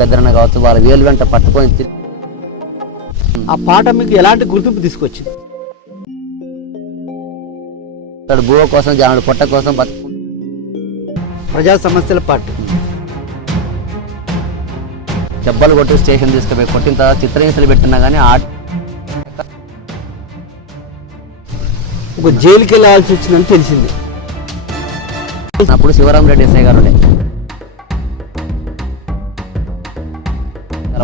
గద్దరన్న కావచ్చు వాళ్ళ వేలు వెంట పట్టుకొని ఆ పాట మీకు ఎలాంటి గుర్తింపు తీసుకొచ్చింది? భూవ కోసం జనాడు పొట్ట కోసం ప్రజా సమస్యల పాట. దెబ్బలు కొట్టి స్టేషన్ తీసుకుపోయి కొట్టిన తర్వాత చిత్రహింసలు పెట్టినా కానీ ఒక జైలుకి వెళ్ళాల్సి వచ్చిందని తెలిసింది. అప్పుడు శివరాం రెడ్డి ఎస్ఐ గారు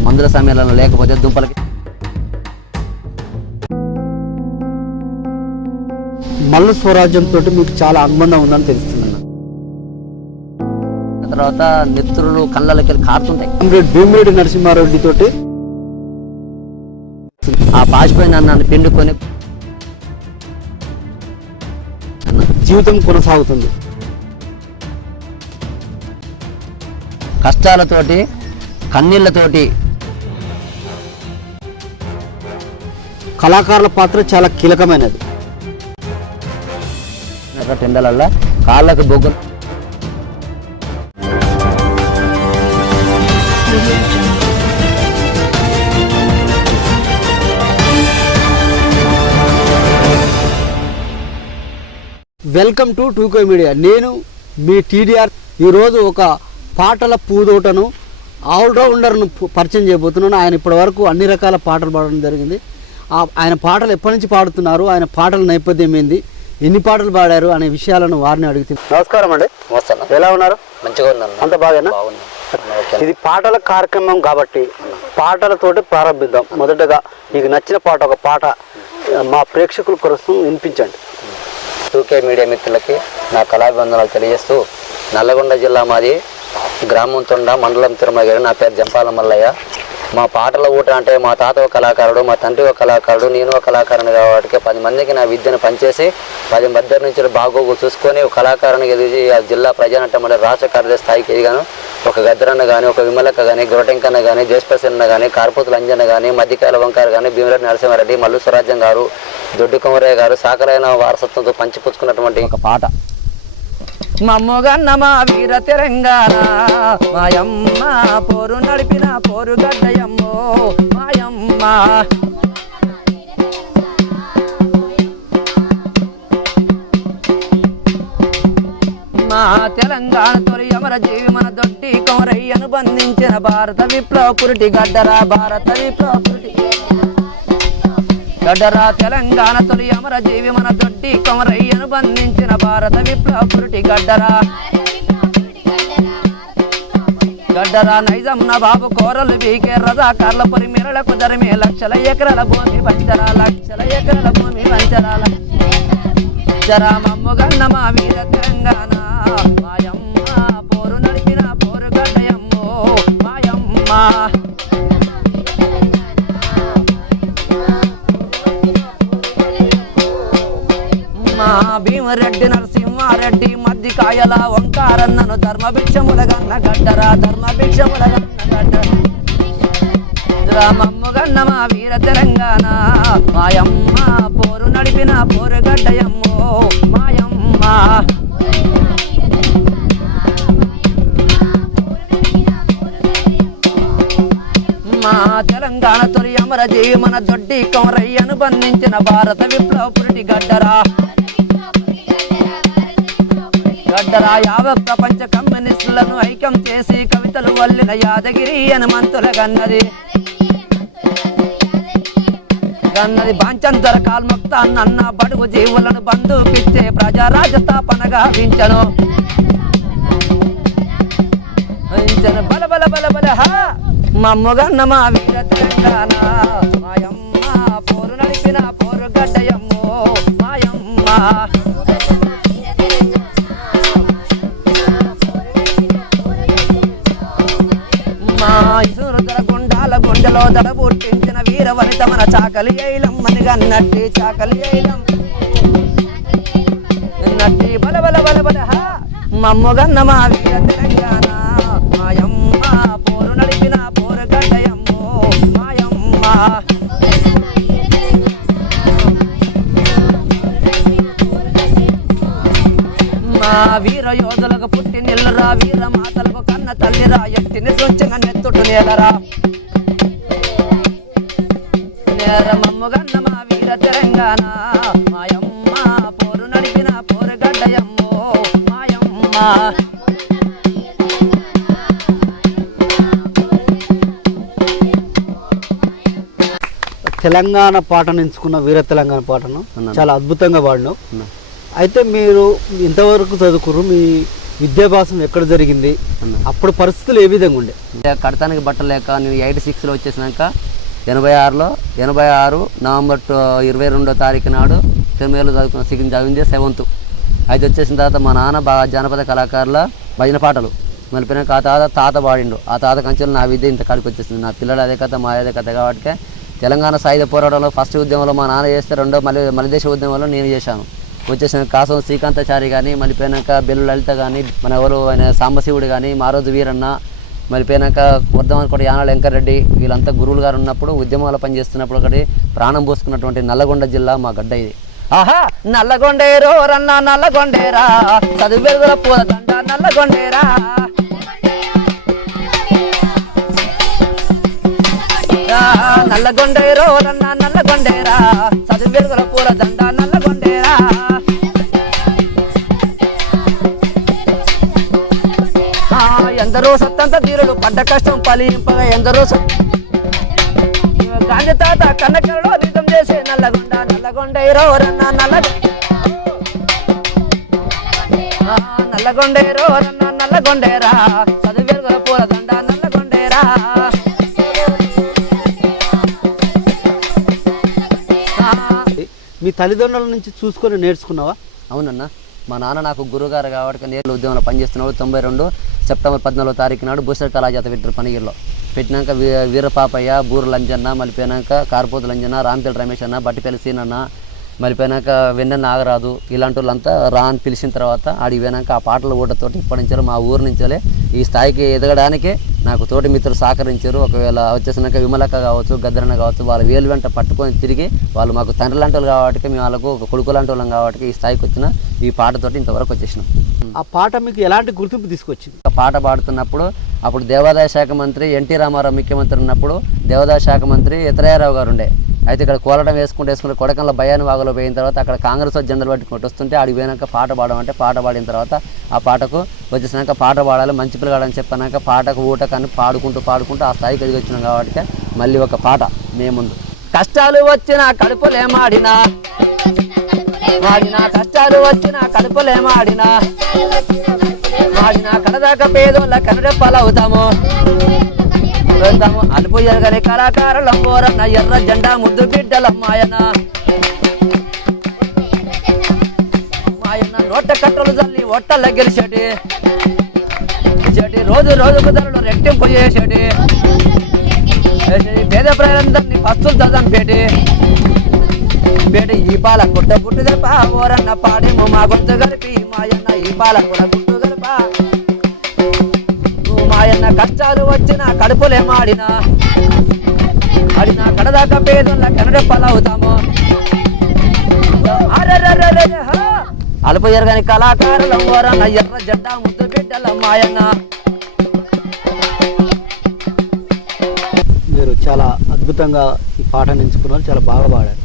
మందుల సమ్మేళనంలో లేకపోతే దుంపలకి మల్ల స్వరాజ్యంతో మీకు చాలా అనుబంధం ఉందని తెలుస్తుంది. తర్వాత నెత్తురులు కళ్ళకి కారుతుంటాయి. భీమిరెడ్డి నరసింహారెడ్డి తోటి ఆ పాచిపోయిన నన్ను పిండుకొని జీవితం కొనసాగుతుంది. కష్టాలతోటి కన్నీళ్లతోటి కళాకారుల పాత్ర చాలా కీలకమైనది. టెండలల్లో కాళ్ళకు బొగ్గులు వెల్కమ్ టు టూకో మీడియా. నేను మీ టీడీఆర్. ఈరోజు ఒక పాటల పూదోటను ఆల్రౌండర్ను పరిచయం చేయబోతున్నాను. ఆయన ఇప్పటి వరకు అన్ని రకాల పాటలు పాడడం జరిగింది. ఆయన పాటలు ఎప్పటి నుంచి పాడుతున్నారు, ఆయన పాటల నేపథ్యం ఏంది, ఎన్ని పాటలు పాడారు అనే విషయాలను వారిని అడుగుతుంది. నమస్కారం అండి. వస్తాను. ఎలా ఉన్నారు? మంచిగా ఉన్నాను. అంత బాగానా? ఇది పాటల కార్యక్రమం కాబట్టి పాటలతోటి ప్రారంభిద్దాం. మొదటగా మీకు నచ్చిన పాట ఒక పాట మా ప్రేక్షకుల కోసం వినిపించండి. టూకే మీడియా మిత్రులకి నా కళాభివందనాలు తెలియజేస్తూ, నల్లగొండ జిల్లా మాది, గ్రామం తొండ, మండలం తిరుమలగిరి. నా పేరు జంపాల మల్లయ్య. మా పాటల ఊట అంటే మా తాత ఒక కళాకారుడు, మా తండ్రి ఒక కళాకారుడు, నేను ఒక కళాకారుని కాబట్టి 10 మందికి నా విద్యను పనిచేసి 10 మధ్య నుంచి బాగోగు చూసుకొని ఒక కళాకారునికి ఎదిగి ఆ జిల్లా ప్రజానట మండలి రాష్ట్ర కార్యదర్శి స్థాయికి ఎదిగాను. ఒక గద్దరన్న కానీ, ఒక విమలక్క కానీ, గొరటెంకన్న కానీ, జయస్పసన్న కానీ, కార్పూతుల అంజన్న కానీ, మధ్యకాయల వంకారు కానీ, భీమిరెడ్డి నరసింహారెడ్డి, మల్లు స్వరాజ్యం గారు, దొడ్డి కుమరయ్య గారు సాకలైన వారసత్వంతో పంచిపుచ్చుకున్నటువంటి ఒక పాట. మమ్మగన్న మా వీర తెలంగాణ మాయమ్మ పోరు నడిపిన పోరు గడ్డయమ్మో మాయమ్మ. మా తెలంగాణ తొలి అమర జీవి మన దొడ్డి కొమరయ్యను బంధించిన భారత విప్లవ పురిటి గడ్డరా, భారత విప్లవ పురిటి గడ్డరా. తెలంగాణ తొలి అమర జీవి మన దొడ్డి కొమరయ్యను బంధించిన భారత విప్లవ పురిటి గడ్డరా, గడ్డరా. నైజం నవాబు కోరలు బీకే రజాకార్ల పొరి మెరలకు ధరమే లక్షల ఎకరాల భూమి పంచరా, లక్షల ఎకరాల భూమి పంచరా. జరా మమ్మగన్న మా వీర తెలంగాణ మాయమ్మ పోరు నడిపిన పోరు గడ్డయమ్మో మాయమ్మ. మా భీమరెడ్డి నరసింహారెడ్డి మధ్యకాయల వంకారన్నను ధర్మభిక్షములగన్న గడ్డరా, ధర్మభిక్షములగన్న గడ్డరా. మమ్మగన్న మా వీర తెలంగాణ మాయమ్మ పోరు నడిపిన పోరు గడ్డయమ్మో మాయమ్మ. మా తెలంగాణ తొలి అమర జీవి మన దొడ్డి కొమరయ్యను బంధించిన భారత విప్లవ పురిటి గడ్డరా, గడ్డరా. యావత్ ప్రపంచ కమ్యూనిస్టులను ఐక్యం చేసి కవితలు వల్లిన యాదగిరి హనుమంతుల గన్నది గన్నది. బాంచంతర కాల్ముక్త అన్న బడుగు జీవులను బంధుకిచ్చే ప్రజారాజ్య స్థాపన గావించను బల బల బల బల హ. మమ్మగన్న మా వీర తెలంగాణ మాయమ్మ పోరు నడిపిన పోరు గడ్డయమ్మో మాయమ్మ. మా ఇసురుదర గుండాల గుండెలో దడ పుట్టించిన వీర వనిత మన చాకలి ఐలమ్మని గన్నట్టి, చాకలి ఐలం నట్టి బల బల బల బల హ. మమ్మగన్న మా వీర తెలంగాణ మాయమ్మ పోరు నడిపిన పోరు గడ్డయమ్మో మాయమ్మ. మా వీర యోధులకు పుట్టి నిల్లురా, వీర మాతలకు కన్న తల్లిరా ఎట్టిని సొంచంగా నెత్తుటు నేలరా నేరమమ్ముగన్న మా వీర తెలంగాణ మాయమ్మ పోరు నడిపిన పోరు గడ్డయమ్మో మాయమ్మ. తెలంగాణ పాటను ఎంచుకున్న వీర తెలంగాణ పాటను చాలా అద్భుతంగా పాడినావు. అయితే మీరు ఇంతవరకు చదువుకురు, మీ విద్యాభ్యాసం ఎక్కడ జరిగింది, అప్పుడు పరిస్థితులు ఏ విధంగా ఉండే? కడతానికి బట్టలు లేక నేను 86లో వచ్చేసినాక 86 నవంబర్ 22వ తారీఖు నాడు తిరుమలలో చదువుకున్న చదివింది 7th. అయితే వచ్చేసిన తర్వాత మా నాన్న బాగా జానపద కళాకారుల భజన పాటలు మళ్ళీపోయినాక ఆ తాత పాడిండు. ఆ తాత కంచెలు నా విద్య ఇంత కాడికి వచ్చేసింది. నా పిల్లలు అదే కథ మా అదే కథ కాబట్టి తెలంగాణ సాయుధ పోరాటంలో ఫస్ట్ ఉద్యమంలో మా నాన్న చేస్తే రెండో మలిదేశ ఉద్యమంలో నేను చేశాను. వచ్చేసిన కాసం శ్రీకాంతాచారి కానీ మళ్ళీపోయినాక బెల్లు లలిత కానీ మన ఎవరు ఆయన సాంబశివుడు కానీ మారోజు వీరన్న మళ్ళీపోయినాక వర్ధమాన్ కూడా యానాల వెంకరెడ్డి వీళ్ళంతా గురువులు గారు ఉన్నప్పుడు ఉద్యమాలు పనిచేస్తున్నప్పుడు ఒకటి ప్రాణం పోసుకున్నటువంటి నల్లగొండ జిల్లా మా గడ్డ ఇది. ఆహా నల్లగొండేరో రన్న నల్లగొండేరా చదువు వెలుగుల పూలదండ నల్లగొండేరా నల్లగొండేరో రన్న నల్లగొండేరా చదువు వెలుగుల పూలదండ నల్లగొండేరా. ఎందరో సత్తంత తీరుడు పడ్డ కష్టం ఫలింపగా ఎందరో గాంధీ తాత కన్నకరలో నిజం చేసే నల్లగొండ నల్లగొండేరో రన్న నల్లగొండేరో రన్న నల్లగొండేరా చదువు వెలుగుల పూలదండ నల్లగొండేరా. మీ తల్లిదండ్రుల నుంచి చూసుకొని నేర్చుకున్నావా? అవునన్నా, మా నాన్న నాకు గురుగారు కాబట్టి నేర్లు ఉద్యమంలో పనిచేస్తున్నాడు. 92 సెప్టెంబర్ 14వ తారీఖు నాడు భూషణ కళాజాత పెట్టారు పనిగిరిలో. పెట్టినాక వీరపాపయ్య, బూరు లంజన్న, మళ్ళీపోయినాక కార్పోతు లంజన్న, రాంపల్లి రమేష్ అన్న, బట్టిపల్లి సీనన్న, మళ్ళీపోయినాక వెన్న నాగరాజు ఇలాంటి వాళ్ళంతా రా అని పిలిచిన తర్వాత ఆడికి పోయినాక ఆ పాటల ఊటతోటి ఇప్పటి నుంచో మా ఊరు నుంచే ఈ స్థాయికి ఎదగడానికి నాకు తోటి మిత్రులు సహకరించారు. ఒకవేళ వచ్చేసినాక విమలక్క కావచ్చు, గద్దరన్న కావచ్చు, వాళ్ళ వేలు వెంట పట్టుకొని తిరిగి వాళ్ళు మాకు తండ్రి లాంటి వాళ్ళు కాబట్టి మేము వాళ్ళకు ఒక కొడుకు లాంటి వాళ్ళం కాబట్టి ఈ స్థాయికి వచ్చిన ఈ పాటతోటి ఇంతవరకు వచ్చేసినాం. ఆ పాట మీకు ఎలాంటి గుర్తింపు తీసుకొచ్చింది? పాట పాడుతున్నప్పుడు అప్పుడు దేవాదాయ శాఖ మంత్రి ఎన్టీ రామారావు ముఖ్యమంత్రి ఉన్నప్పుడు దేవాదాయ శాఖ మంత్రి ఇతరయ్యరావు గారు ఉండే. అయితే ఇక్కడ కోలటం వేసుకుంటే కొడకంలో భయాన్ని వాగులో పోయిన తర్వాత అక్కడ కాంగ్రెస్ జెండలు పట్టుకుంటూ వస్తుంటే ఆడికి పోయినాక పాట పాడమంటే పాట పాడిన తర్వాత ఆ పాటకు వచ్చేసినాక పాట పాడాలి మంచి పిల్లగాడని చెప్పినాక పాటకు ఊటకాన్ని పాడుకుంటూ ఆ స్థాయికి ఎదిగి వచ్చినాం కాబట్టి మళ్ళీ ఒక పాట మేము ముందు. కష్టాలు వచ్చిన కడుపులేమాడినా కష్టాలు వచ్చిన కడుపులేమాడినా కడదాకా పేదోళ్ళ కనరెప్పలవుతాము అలుపు ఎరగని కళాకారులం పోరన్న ఎర్ర జెండా ముద్దు బిడ్డలమ్మాయన మాయన్న నోట కట్టలు చల్లి ఒట్టల గెలిచేటి రోజు రోజుకు ధరలు రెట్టింపు చేసేటి పేద ప్రజలందరినీ పస్తులు చదవని పేటి ఈ పాల గుట్ట గుట్టు దెబ్బ ఓరన్న పాడేమో మా గొంతు గడిపి మాయన్న ఈ పాల కూడా గుట్టు గడప మాయన్న కష్టాలు వచ్చిన కడుపులేమాడినా కడదాకా పేదోళ్ళ కనరెప్పలవుతాము అలుపు ఎరగని కళాకారుల ఓరన్న ఎర్ర జెండా ముద్దు బిడ్డల మాయన్న. మీరు చాలా అద్భుతంగా ఈ పాటను ఎంచుకున్నారు, చాలా బాగా పాడారు.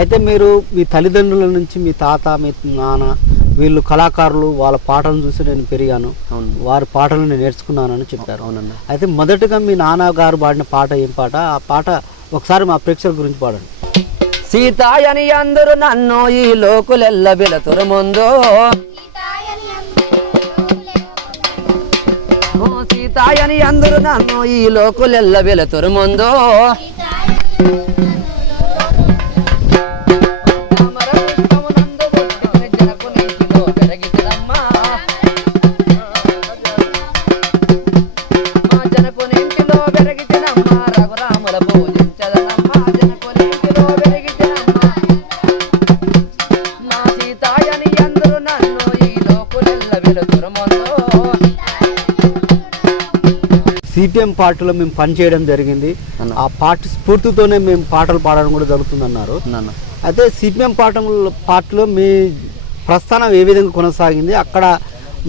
అయితే మీరు మీ తల్లిదండ్రుల నుంచి మీ తాత మీ నాన్న వీళ్ళు కళాకారులు వాళ్ళ పాటలను చూసి నేను పెరిగాను, వారి పాటలు నేను నేర్చుకున్నానని చెప్పారు. అవునన్నా. అయితే మొదటగా మీ నాన్నగారు పాడిన పాట ఏం పాట? ఆ పాట ఒకసారి మా ప్రేక్షకుల గురించి పాడండి. సీతాయని అందరూ నన్ను ఈ లోకులెల్ల వెళతురు ముందు సీతాయని అందరూ నన్ను ఈ లోకులెల్ల వెళతురు ముందు సిపిఎం పార్టీలో మేము పనిచేయడం జరిగింది, ఆ పార్టీ స్ఫూర్తితోనే మేము పాటలు పాడడం కూడా జరుగుతుందన్నారు. అయితే సిపిఎం పార్టీలో మీ ప్రస్థానం ఏ విధంగా కొనసాగింది, అక్కడ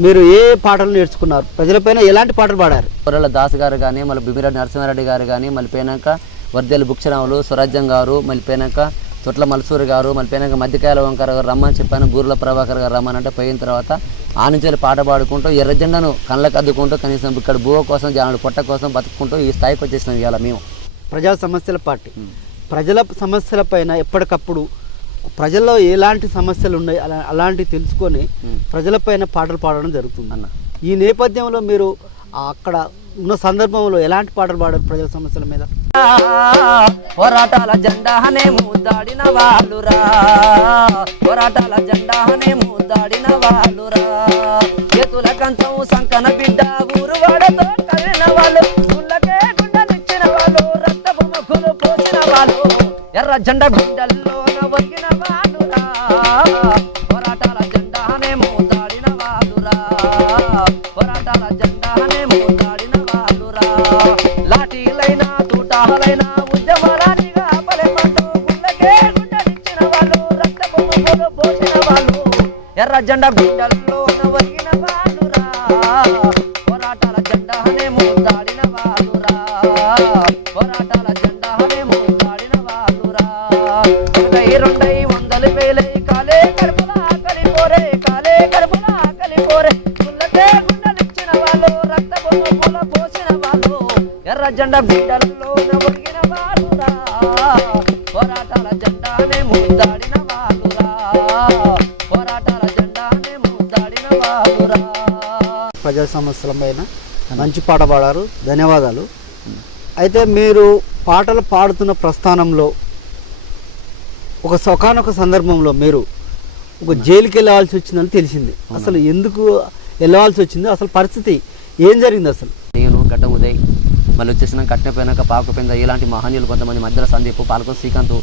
మీరు ఏ పాటలు నేర్చుకున్నారు, ప్రజలపైన ఎలాంటి పాటలు పాడారు? కొర్రెల దాస్ గారు కానీ మళ్ళీ బిమిరెడ్డి నరసింహారెడ్డి గారు కానీ మళ్ళీ పోయినాక వర్దేలు భుక్షరాములు స్వరాజ్యం గారు మళ్ళీ పోయినాక తొట్ల మల్సూరి గారు మళ్ళీ పోయినాక మధ్యకాయల వంకర గారు రమ్మని చెప్పాను, బూర్ల ప్రభాకర్ గారు రమ్మని అంటే పోయిన తర్వాత ఆ నుంచి పాట పాడుకుంటూ ఎర్రజెండను కళ్ళకు అద్దుకుంటూ కనీసం ఇక్కడ భూవ కోసం జానుడు పొట్ట కోసం బతుకుంటూ ఈ స్థాయికి వచ్చేసినాం ఇవాళ మేము. ప్రజా సమస్యల పార్టీ ప్రజల సమస్యల పైన ఎప్పటికప్పుడు ప్రజల్లో ఎలాంటి సమస్యలు ఉన్నాయి అలాంటివి తెలుసుకొని ప్రజలపైన పాటలు పాడడం జరుగుతుంది అన్న. ఈ నేపథ్యంలో మీరు అక్కడ ఉన్న సందర్భంలో ఎలాంటి పాటలు పాడారు ప్రజల సమస్యల మీద? పోరాటాల జెండానే ముద్దాడిన వాళ్ళురా, పోరాటాల జెండానే ముద్దాడిన వాళ్ళురా, చేతుల కంచం సంకన బిడ్డ ఊరు వాడతో కలిగిన వాళ్ళు, గుళ్ళకే గుండెలిచ్చిన వాళ్ళు, రక్తపు ముక్కులు పోసిన వాళ్ళు, ఎర్ర జెండ గుండెల్లోన వగిన వాళ్ళురా, పోరాటాల జెండానే ముద్దాడిన వాళ్ళురా, పోరాటాల జెండానే ముద్దాడిన వాళ్ళురా, లాఠీలైనా తూటాలైనా ఉద్యమాలనిగా పలెమంటూ గుళ్ళకే గుండెలిచ్చిన వాళ్ళు, రక్తపు ముక్కులు పోసిన వాళ్ళు, ఎర్ర జెండ గుండెల్లోన వగిన వాళ్ళురా, పోరాటాల జెండానే ముద్దాడిన వాళ్ళురా, పోరాటాల జెండానే ముద్దాడిన వాళ్ళురా, ఒకై రెండై వందలు పేలై కాలే కడుపులా కలిపోరే, కాలే కడుపులా కలిపోరే, గుళ్ళకే గుండెలిచ్చిన వాళ్ళు, రక్తపు ముక్కులు పోసిన వాళ్ళు, ఎర్ర జెండ గుండెల్లోన వగిన వాళ్ళురా, పోరాటాల జెండానే ముద్దాడిన వాళ్ళురా, పోరాటాల జెండానే ముద్దాడిన వాళ్ళురా. ప్రజా సమస్యల పైన మంచి పాట పాడారు, ధన్యవాదాలు. అయితే మీరు పాటలు పాడుతున్న ప్రస్థానంలో ఒకానొక సందర్భంలో మీరు ఒక జైలుకి వెళ్ళవలసి వచ్చిందని తెలిసింది. అసలు ఎందుకు వెళ్ళవలసి వచ్చింది, అసలు పరిస్థితి ఏం జరిగింది అసలు? నేను గడ్డ ఉదయ్ మళ్ళీ వచ్చేసినాక కట్టినపోయినాక పాకుపోయిందా ఇలాంటి మహనీయులు కొంతమంది మధ్యలో సందీప్ పాల్గొని శ్రీకాంత్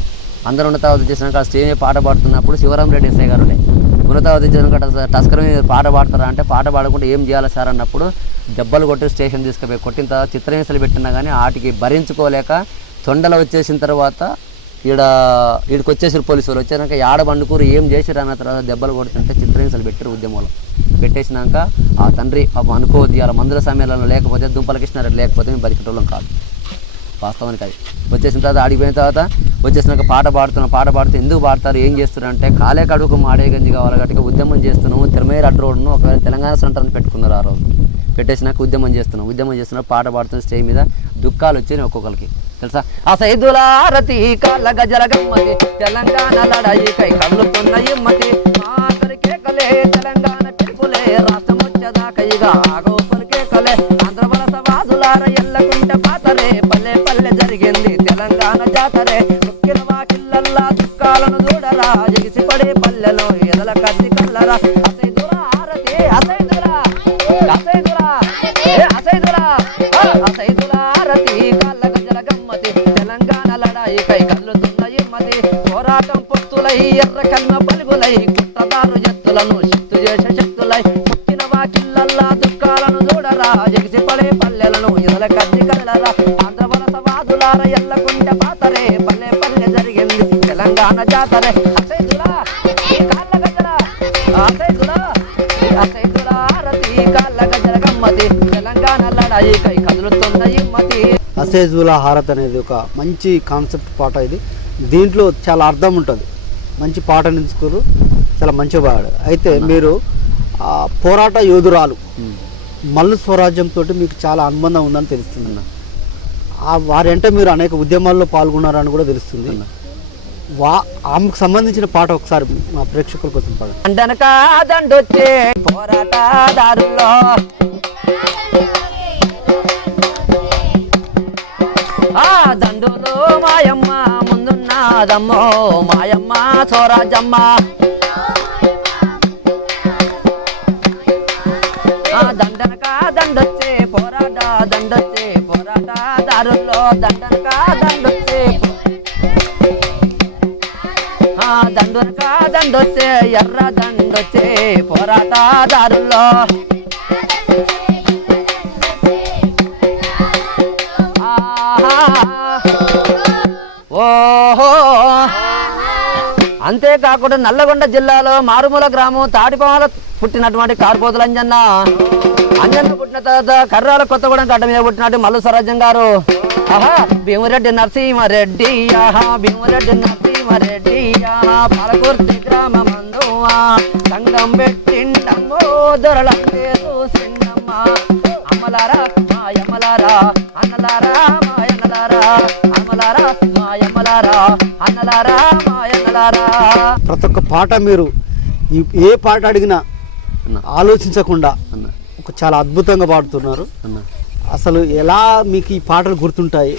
అందరూ ఉన్న తర్వాత వచ్చేసినాక స్టేజ్ మీద పాట పాడుతున్నప్పుడు శివరాం రెడ్డి ఎస్ఐ గారు ఉన్నత వచ్చేసినాక టస్కర్ మీద పాట పాడతారా అంటే పాట పాడకుండా ఏం చేయాలి సార్ అన్నప్పుడు దెబ్బలు కొట్టి స్టేషన్ తీసుకుపోయి కొట్టిన తర్వాత చిత్రహింసలు పెట్టినా కానీ వాటికి భరించుకోలేక తొండలు వచ్చేసిన తర్వాత ఈడికి వచ్చేసారు పోలీసు వాళ్ళు. వచ్చాక ఆడ బండుకూరు ఏం చేసిరు అన్న తర్వాత దెబ్బలు కొడుతుంటే చిత్రహింసలు పెట్టారు ఉద్యమంలో. పెట్టేసినాక ఆ తండ్రి పాపం అనుకోవద్దు అలా మందుల సమయాలలో లేకపోతే దుంపల కృష్ణారెడ్డి లేకపోతే మేము బతికేటోళ్ళం కాదు వాస్తవానికి. అది వచ్చేసిన తర్వాత ఆడిపోయిన తర్వాత వచ్చేసినాక పాట పాడుతూ ఎందుకు పాడతారు ఏం చేస్తారు అంటే కాలే కడుకు మాడే గంజి కావాలి గట్టిగా ఉద్యమం చేస్తున్నాము. తిరుమేరు అడ్డు రోడ్డును ఒకవేళ తెలంగాణ సెంటర్ని పెట్టుకున్నారు ఆ రోజు. పెట్టేసినాక ఉద్యమం చేస్తున్నాం పాట పాడుతున్న స్టేజ్ మీద దుఃఖాలు వచ్చాయి ఒక్కొక్కరికి తెలుసా. ఆ సైదులారతి కాళ్ళ గజల గమ్మతి తెలంగాణ లడాయి కై కళ్ళుతున్న ఇమ్మతి ఆఖరికే కలే తెలంగాణ పిలుపులే రాష్ట్రం వచ్చేదాకా ఇక ఆగోపలికే కలే ఆంధ్ర వలస వాదులార ఎల్లకుంటే పాతరే పల్లె పల్లె జరిగింది తెలంగాణ జాతరే నొక్కిన వాకిళ్ళల్లా దుఃఖాలను చూడరా ఎగిసి పడే పల్లెలో ఎదల కత్తి కళ్ళరా అసైదులా ఆరతి అసైదులా అసైదులా అసైదులా అసైదులా ఆరతి కాళ్ళ గజల గమ్మతి తెలంగాణ లడాయి కై కళ్ళుతున్న ఇమ్మతి పోరాటం పొత్తులై ఎర్ర కల్మ పలుగులై కుట్రదారు ఎత్తులను శక్తు చేసే శక్తులై ముక్కిన వాకిళ్ళల్లా దుఃఖాలను చూడరా ఎగిసి పడే పల్లెలను ఎదల కత్తి కళ్ళరా ఆంధ్ర వలస వాదులార ఎల్లకుంటే పాతరే పల్లె పల్లె జరిగింది తెలంగాణ జాతరే అసైదులా కాళ్ళ గజల అసైదులా అసైదులా ఆరతి కాళ్ళ గజల గమ్మతి తెలంగాణ లడాయి కై కదులుతున్న ఇమ్మతి. అసైదులా హారత్ అనేది ఒక మంచి కాన్సెప్ట్ పాట. ఇది దీంట్లో చాలా అర్థం ఉంటుంది. మంచి పాట నిలుచుకోరు, చాలా మంచిగా పాడారు. అయితే మీరు పోరాట యోధురాలు మల్లు స్వరాజ్యంతో మీకు చాలా అనుబంధం ఉందని తెలుస్తుంది. వారంటే మీరు అనేక ఉద్యమాల్లో పాల్గొన్నారని కూడా తెలుస్తుంది. ఆమెకు సంబంధించిన పాట ఒకసారి మా ప్రేక్షకుల కోసం పాడండి. అంటనక దండొచ్చే పోరాటదారుల్లో ఆ దండులో మాయమ్మ ముందున్నదమ్మో మాయమ్మ స్వరాజమ్మ ఆ దండనక దండొచ్చే పోరాటదారుల్లో దండనక దండొచ్చే ఆ దండనక దండొచ్చే ఎర్ర దండొచ్చే పోరాటదారుల్లో ఓహో అంత అంతేకాకుండా నల్లగొండ జిల్లాలో మారుమూల గ్రామం తాటిపాముల పుట్టినటువంటి కార్పోతుల అంజన్న పుట్టిన తర్వాత కర్రాల కొత్తగూడెం గడ్డ మీద పుట్టినట్టు మల్లు స్వరాజ్యం గారు. ఆహా భీమురెడ్డి నరసింహారెడ్డి, ఆహా భీమురెడ్డి నరసింహారెడ్డి, ఆహా పాలకుర్తి గ్రామమందు సంగం పెట్టిండమ్మో దొరలందే చూసిండమ్మ. అమ్మలారా మాయమ్మలారా అన్నలారా మాయన్నలారా, అమ్మలారా మాయమ్మలారా అన్నలారా మాయన్నలారా. ప్రతి ఒక్క పాట మీరు ఏ పాట అడిగినా ఆలోచించకుండా ఒక చాలా అద్భుతంగా పాడుతున్నారు. అసలు ఎలా మీకు ఈ పాటలు గుర్తుంటాయి?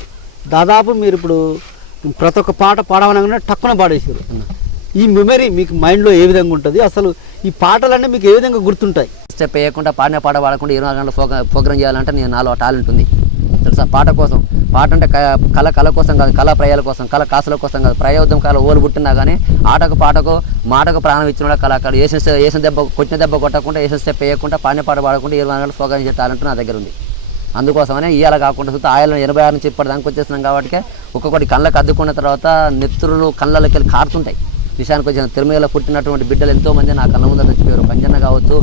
దాదాపు మీరు ఇప్పుడు ప్రతి ఒక్క పాట పాడవనగానే టక్కున పాడేసారు. ఈ మెమరీ మీకు మైండ్లో ఏ విధంగా ఉంటుంది? అసలు ఈ పాటలన్నీ మీకు ఏ విధంగా గుర్తుంటాయి? స్టెప్ వేయకుండా పాడిన పాట పాడకుండా 24 గంటల ప్రోగ్రామ్ చేయాలంటే నేను నాలో టాలెంట్ ఉంది తెలుసా. పాట కోసం, పాట అంటే కళ కోసం కాదు, కళా ప్రయాల కోసం, కళ కాసుల కోసం కాదు. ప్రయోగం కాలం ఓలు పుట్టినా కానీ ఆటకు పాటకు మాటకు ప్రాణం ఇచ్చిన కళాకారుడు. వేసిన దెబ్బ కొట్టిన దెబ్బ కొట్టకుండా, వేసిన స్టెప్ వేయకుండా, పాడిన పాట పాడకుండా 24 గంటల ప్రోగ్రామ్ చేసే టాలెంట్ నా దగ్గర ఉంది. అందుకోసమనే ఇవాళ కాకుండా చూస్తే ఆయన 86 నుంచి ఇప్పటిదానికి వచ్చేస్తున్నాం కాబట్టి ఒక్కొక్కటి కళ్ళకు అద్దుకున్న తర్వాత నెత్తురులు కళ్ళకి వెళ్ళి కారుతుంటాయి. విషయానికి వచ్చిన తిరుమలలో పుట్టినటువంటి బిడ్డలు ఎంతోమంది నా కళ్ళ ముందర చచ్చిపోయారు. పంజన్న కావచ్చు,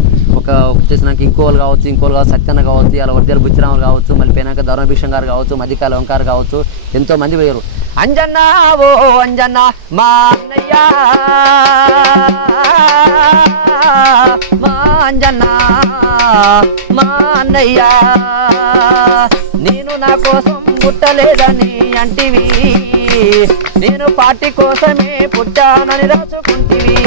వచ్చేసినాక ఇంకోళ్ళు కావచ్చు, సత్యన్న కావచ్చు, ఇలా వర్జల బుచ్చిరాములు కావచ్చు, మళ్ళీ పోయినాక ధర్మభిషం గారు కావచ్చు, మధ్యకాల ఓంకారు కావచ్చు, ఎంతోమంది పోయారు. అంజన్న ఓ అంజన్న మా అన్నయ్య, మా అంజన్న మా అన్నయ్య, నేను నా కోసం పుట్టలేదని అంటివి, నేను పార్టీ కోసమే పుట్టానని రాసుకుంటివి.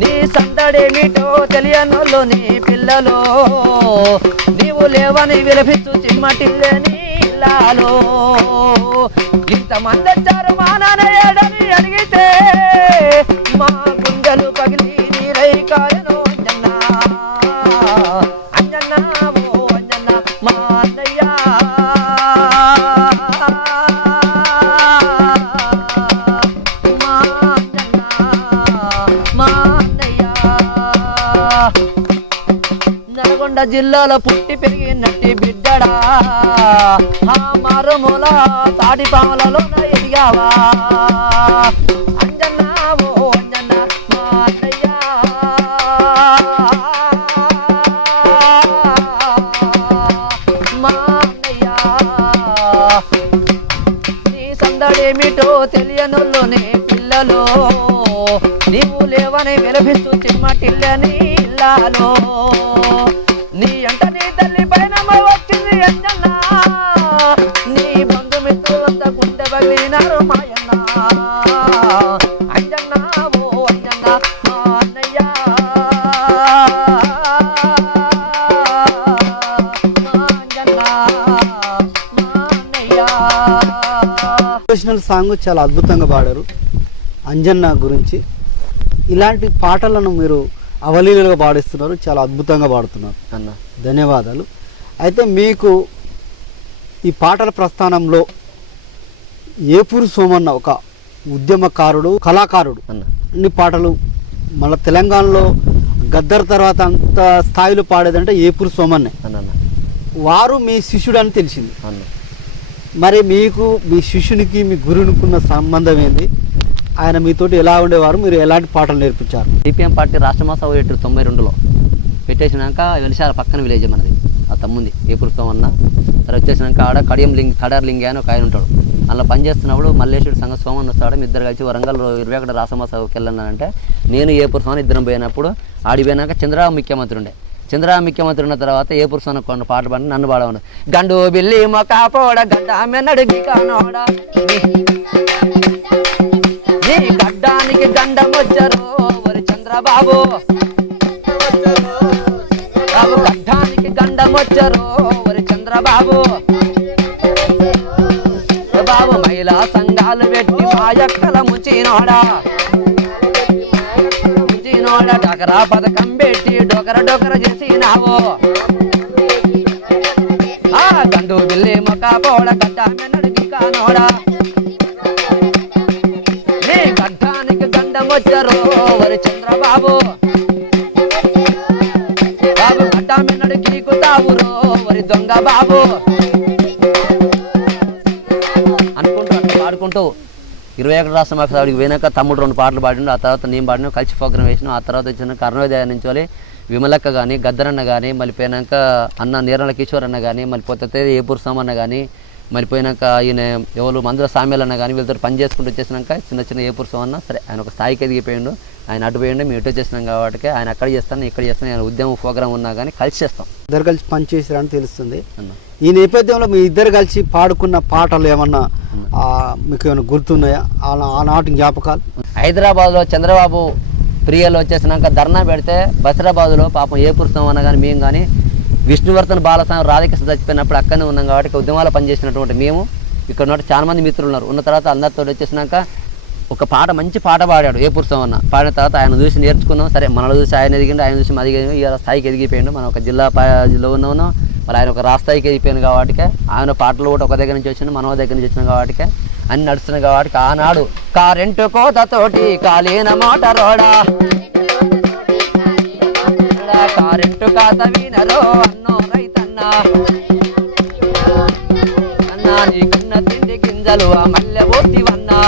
నీ సందడేమిటో తెలియనోళ్ళు నీ పిల్లలు, నీవు లేవని విలపిస్తూ చిమ్మటిల్లేని ఇల్లాలో. ఇంతమంది వచ్చారు మా నాన్న ఏడని అడిగితే మా గుండెలు పగిలి నీరైకాయను. అంజన్న అంజన్న ఓ అంజన్న మా అన్నయ్య, నల్గొండ జిల్లాలో పుట్టి పెరిగినట్టి బిడ్డడా, ఆ మారుమూల తాటిపాములలో ఎదిగావా. అంజన్న ఓ అంజన్న మా అన్నయ్య, మా అన్నయ్య, నీ సందడేమిటో తెలియనోళ్ళు నీ పిల్లలు, నీవు లేవని విలపిస్తూ చిమ్మటిల్లని ఇల్లాలో. నీ అంట నీ తల్లి పైన వచ్చింది అంజన్న, నీ బంధుమిత్రులంతా గుండె పగిలినారు మాయన్న. అంజన్న ఓ అంజన్న మా అన్నయ్య, మా అంజన్న మా అన్నయ్య. ప్రొఫెషనల్ సాంగ్ చాలా అద్భుతంగా పాడారు అంజన్న గురించి. ఇలాంటి పాటలను మీరు అవలీలుగా పాడిస్తున్నారు, చాలా అద్భుతంగా పాడుతున్నారు అన్న. ధన్యవాదాలు. అయితే మీకు ఈ పాటల ప్రస్థానంలో ఏపూరు సోమన్న ఒక ఉద్యమకారుడు, కళాకారుడు అన్న. అన్ని పాటలు మళ్ళీ తెలంగాణలో గద్దర్ తర్వాత అంత స్థాయిలో పాడేదంటే ఏపూరు సోమన్నే అన్న. వారు మీ శిష్యుడు అని తెలిసింది అన్న. మరి మీకు మీ శిష్యునికి మీ గురువునికున్న సంబంధం ఏంది? ఆయన మీతోటి ఎలా ఉండేవారు? మీరు ఎలాంటి పాటలు నేర్పించారు? సిపిఎం పార్టీ రాష్ట్ర మహాసభ 92లో పెట్టేసినాక వెలిశాల పక్కన విలేజ్ మనది, ఆ తమ్ముంది ఏపూరు సోమన్న. సరే వచ్చేసినాక ఆడ కడార్ లింగి అని ఒక ఆయన ఉంటాడు. అలా పనిచేస్తున్నప్పుడు మల్లేశ్వరుడు సంఘ సోమన్న వస్తాడు. ఇద్దరు కలిసి వరంగల్ 21 రాష్ట్ర మహాసభకి వెళ్ళానంటే నేను ఏపూరు సోమన్న ఇద్దరం పోయినప్పుడు ఆడిపోయినాక చంద్రబాబు ముఖ్యమంత్రి ఉండే. చంద్రబాబు ముఖ్యమంత్రి ఉన్న తర్వాత ఏపూరు సోమన్న కొన్ని పాట పాడి నన్ను పాడమను. గండు బిల్లి మొకాపోడ గడ్డ మెన్నడికి కానోడ, నీ గడ్డానికి గండం వచ్చారు వరి చంద్రబాబు, బాబు గడ్డానికి గండం వచ్చారు వరి చంద్రబాబు. బాబు మహిళా సంఘాలు పెట్టి మా ఎక్కల ముంచినోడా, డొకరా పథకం పెట్టి డొకర చేసినావు. ఆ గండు బిల్లి మొక్క పోడ గడ్డ మెన్నడికి కానోడా, నీ గడ్డానికి గండం వచ్చారు వరి చంద్రబాబు, బాబు గడ్డ మెన్నడు గీకుతావురో వరి దొంగ బాబు అనుకుంటూ అట్లా పాడుకుంటూ 21 రాష్ట్ర మాకు అక్కడికి పోయినాక తమ్ముడు 2 పాటలు పాడిండు. ఆ తర్వాత నేను పాడినా, కలిసి ప్రోగ్రామ్ వేసినాం. ఆ తర్వాత వచ్చినాక అరుణోదయ నుంచి వాళ్ళు విమలక్క కానీ, గద్దరన్న కానీ, మళ్ళీ పోయినాక అన్న నీరల కిషోర్ అన్న కానీ, మళ్ళీ పోతే ఏపూర్ సామన్న కానీ, మళ్ళీ పోయినాక ఈయన ఎవరు మందుల సామ్యాలు అన్న కానీ వీళ్ళతో పని చేసుకుంటూ వచ్చేసినాక చిన్న ఏపూర్ సామన్న సరే ఆయన ఒక స్థాయికి ఎదిగిపోయిండు. ఆయన అటు పోయిండు, మేము ఇటు వచ్చేసినాం కాబట్టి ఆయన అక్కడ చేస్తాను, ఇక్కడ చేస్తాను. ఆయన ఉద్యమ ప్రోగ్రామ్ ఉన్నా కానీ కలిసి చేస్తాం. ఇద్దరు కలిసి పని చేసిరని తెలుస్తుంది. ఈ నేపథ్యంలో మీ ఇద్దరు కలిసి పాడుకున్న పాటలు ఏమన్నా మీకు ఏమైనా గుర్తున్నాయా ఆనాటి జ్ఞాపకాలు? హైదరాబాద్లో చంద్రబాబు ప్రియలో వచ్చేసినాక ధర్నా పెడితే బసిరాబాద్లో పాపం ఏపూర్ సామన్న కానీ మేము కానీ విష్ణువర్ధన్ బాలస్వామి రాధాకృష్ణ చచ్చిపోయినప్పుడు అక్కడనే ఉన్నాం కాబట్టి ఉద్యమాలు పనిచేసినటువంటి మేము ఇక్కడ ఉన్న చాలా మంది మిత్రులు ఉన్నారు. ఉన్న తర్వాత అందరితో వచ్చేసినాక ఒక పాట మంచి పాట పాడాడు ఏపూర్ సామన్న. పాడిన తర్వాత ఆయన చూసి నేర్చుకున్నాం. సరే మనలో చూసి ఆయన ఎదిగిండు, ఆయన చూసి మాది ఇలా స్థాయికి ఎదిగిపోయాడు. మనం ఒక జిల్లాలో ఉన్నాను, మరి ఆయన ఒక రాష్ట్రాయికి ఎదిగిపోయాను కాబట్టి ఆయన పాటలు కూడా ఒక దగ్గర నుంచి వచ్చిండు, మన దగ్గర నుంచి వచ్చినాం కాబట్టి అన్ని నడుస్తున్నాయి కాబట్టి ఆనాడు కారెంటు కోతతోటి కాలిన మాట రోడా కారెంటు కాత వినరో అన్నో రైతన్నా అన్నా నీ కన్న తిండి గింజలు ఆ మల్లె ఓతివన్నా